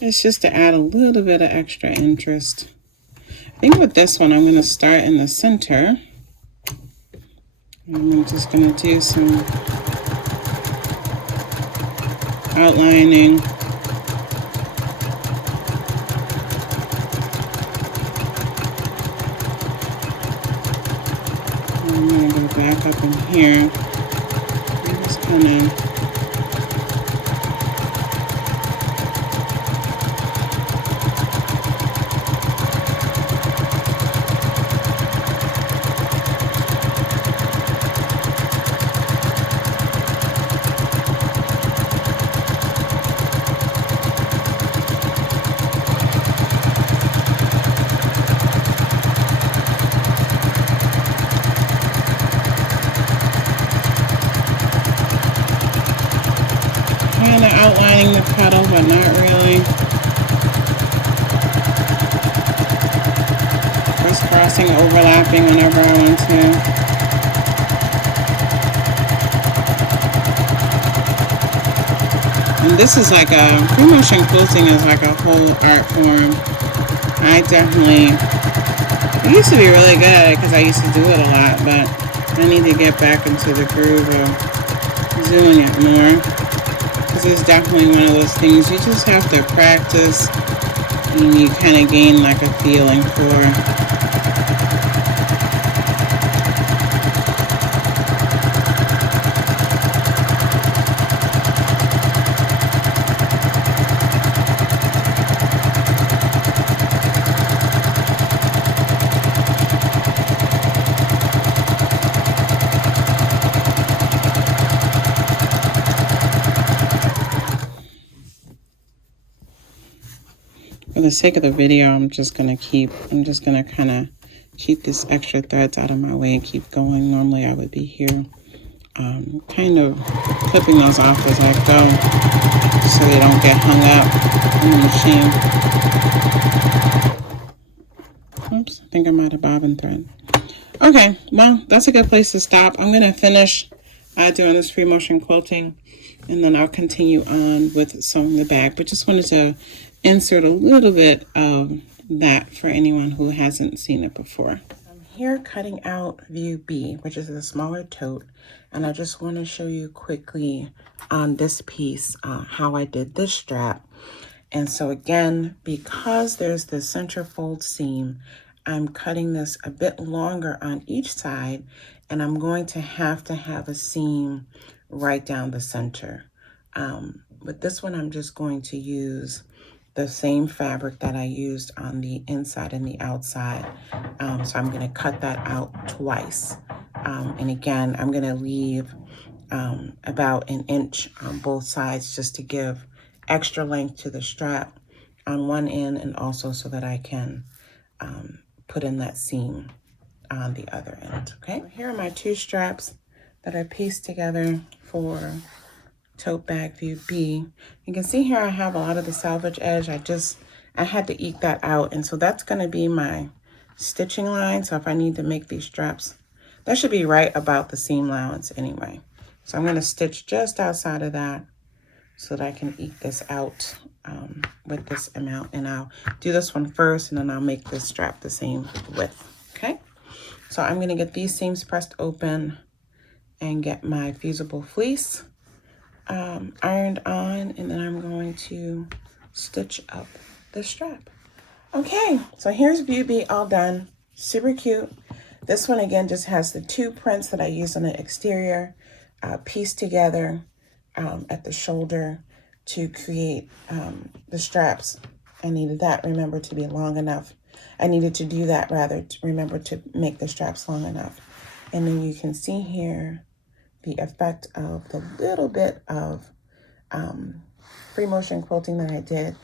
It's just to add a little bit of extra interest. I think with this one, I'm going to start in the center. And I'm just going to do some outlining. I'm going to go back up in here. I'm just kind of outlining the petal, but not really. Crisscrossing, overlapping whenever I want to. And this is like free motion quilting is like a whole art form. I used to be really good at it because I used to do it a lot, but I need to get back into the groove of doing it more. It's definitely one of those things you just have to practice and you kind of gain like a feeling for. For the sake of the video, I'm just gonna kind of keep this extra threads out of my way and keep going. Normally I would be here kind of clipping those off as I go so they don't get hung up in the machine. Oops, I think I might have bobbin thread. Okay, well, that's a good place to stop. I'm gonna finish doing this free motion quilting, and then I'll continue on with sewing the bag, but just wanted to insert a little bit of that for anyone who hasn't seen it before. I'm here cutting out view B, which is the smaller tote, and I just want to show you quickly on this piece how I did this strap. And so again, because there's the center fold seam, I'm cutting this a bit longer on each side, and I'm going to have a seam right down the center. With this one, I'm just going to use the same fabric that I used on the inside and the outside. So I'm going to cut that out twice. And again, I'm going to leave about an inch on both sides just to give extra length to the strap on one end, and also so that I can put in that seam on the other end. Okay, here are my two straps that I pieced together for tote bag view B. You can see here I have a lot of the salvage edge. I had to eke that out, and so that's going to be my stitching line. So if I need to make these straps, that should be right about the seam allowance anyway. So I'm going to stitch just outside of that so that I can eke this out with this amount, and I'll do this one first, and then I'll make this strap the same width. Okay, so I'm going to get these seams pressed open and get my fusible fleece ironed on, and then I'm going to stitch up the strap. Okay, so here's view B all done. Super cute. This one again just has the two prints that I used on the exterior pieced together at the shoulder to create the straps. I needed that, remember, to be long enough. I needed to do that rather to remember to make the straps long enough. And then you can see here the effect of the little bit of free motion quilting that I did.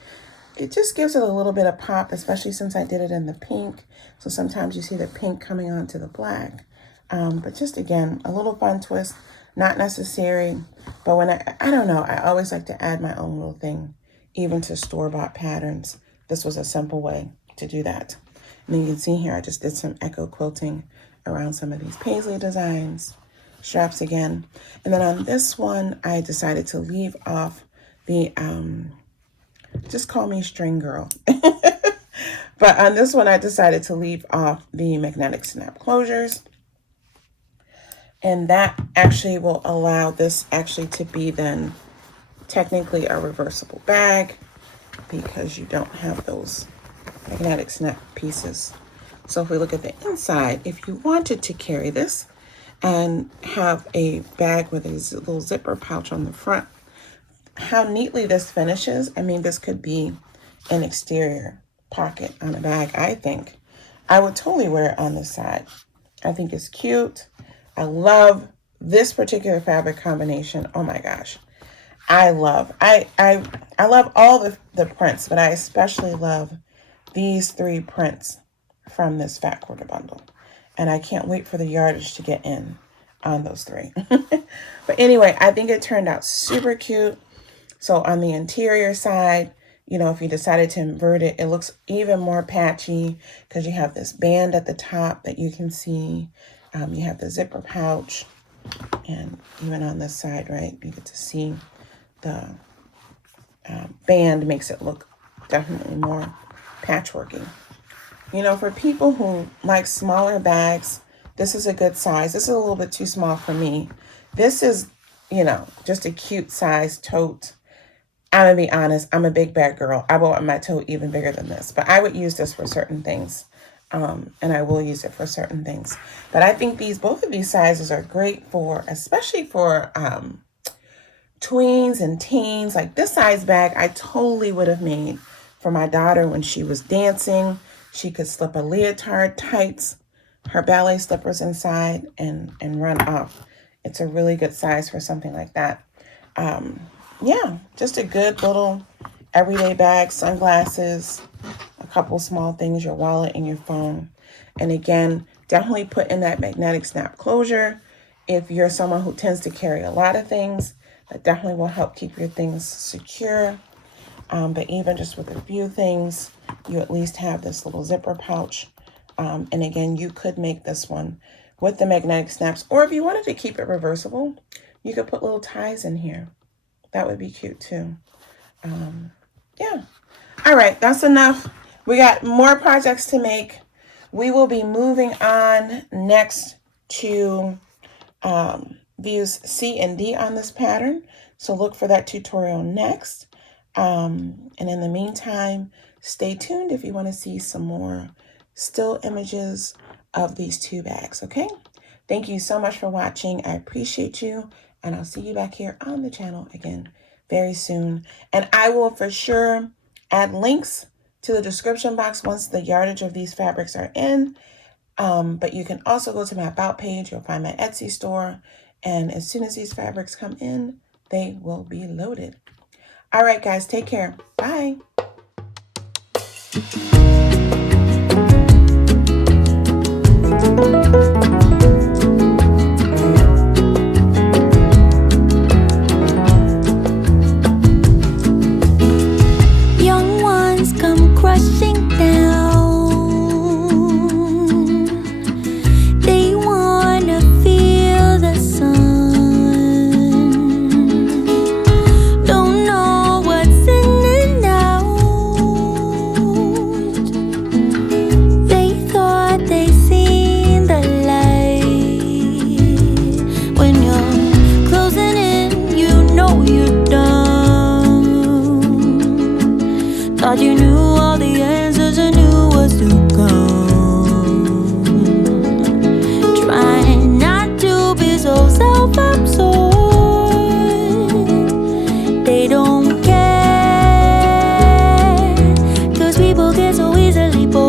It just gives it a little bit of pop, especially since I did it in the pink. So sometimes you see the pink coming onto the black. But just again, a little fun twist, not necessary. But when I don't know, I always like to add my own little thing, even to store-bought patterns. This was a simple way to do that. And then you can see here, I just did some echo quilting around some of these paisley designs, straps again. And then on this one, I decided to leave off the, just call me string girl. But on this one, I decided to leave off the magnetic snap closures. And that actually will allow this actually to be then technically a reversible bag, because you don't have those magnetic snap pieces. So if we look at the inside, if you wanted to carry this and have a bag with a little zipper pouch on the front, how neatly this finishes. I mean, this could be an exterior pocket on a bag, I think. I would totally wear it on this side. I think it's cute. I love this particular fabric combination. Oh my gosh. I love all the prints, but I especially love these three prints from this fat quarter bundle. And I can't wait for the yardage to get in on those three. But anyway, I think it turned out super cute. So on the interior side, you know, if you decided to invert it, it looks even more patchy because you have this band at the top that you can see. You have the zipper pouch, and even on this side, right, you get to see the band makes it look definitely more patchworky. You know, for people who like smaller bags, this is a good size. This is a little bit too small for me. This is, you know, just a cute size tote. I'm gonna be honest, I'm a big bag girl. I want my tote even bigger than this, but I would use this for certain things. And I will use it for certain things. But I think both of these sizes are great for, especially for tweens and teens. Like this size bag, I totally would have made for my daughter when she was dancing. She could slip a leotard, tights, her ballet slippers inside, and run off. It's a really good size for something like that. Yeah, just a good little everyday bag, sunglasses, a couple small things, your wallet and your phone. And again, definitely put in that magnetic snap closure. If you're someone who tends to carry a lot of things, that definitely will help keep your things secure. But even just with a few things, you at least have this little zipper pouch. And again, you could make this one with the magnetic snaps, or if you wanted to keep it reversible, you could put little ties in here. That would be cute too. Yeah. All right, that's enough. We got more projects to make. We will be moving on next to views C and D on this pattern. So look for that tutorial next. And in the meantime, stay tuned if you want to see some more still images of these two bags, okay? Thank you so much for watching. I appreciate you, and I'll see you back here on the channel again very soon. And I will for sure add links to the description box once the yardage of these fabrics are in. But you can also go to my About page. You'll find my Etsy store. And as soon as these fabrics come in, they will be loaded. All right, guys, take care. Bye. Young ones come crushing down. They wanna feel the sun. Don't know what's in and out. They thought they seen the light. When you're closing in, you know you're done. Thought you knew all the answers and knew what's to come. Trying not to be so self-absorbed. They don't care, 'cause people get so easily bored.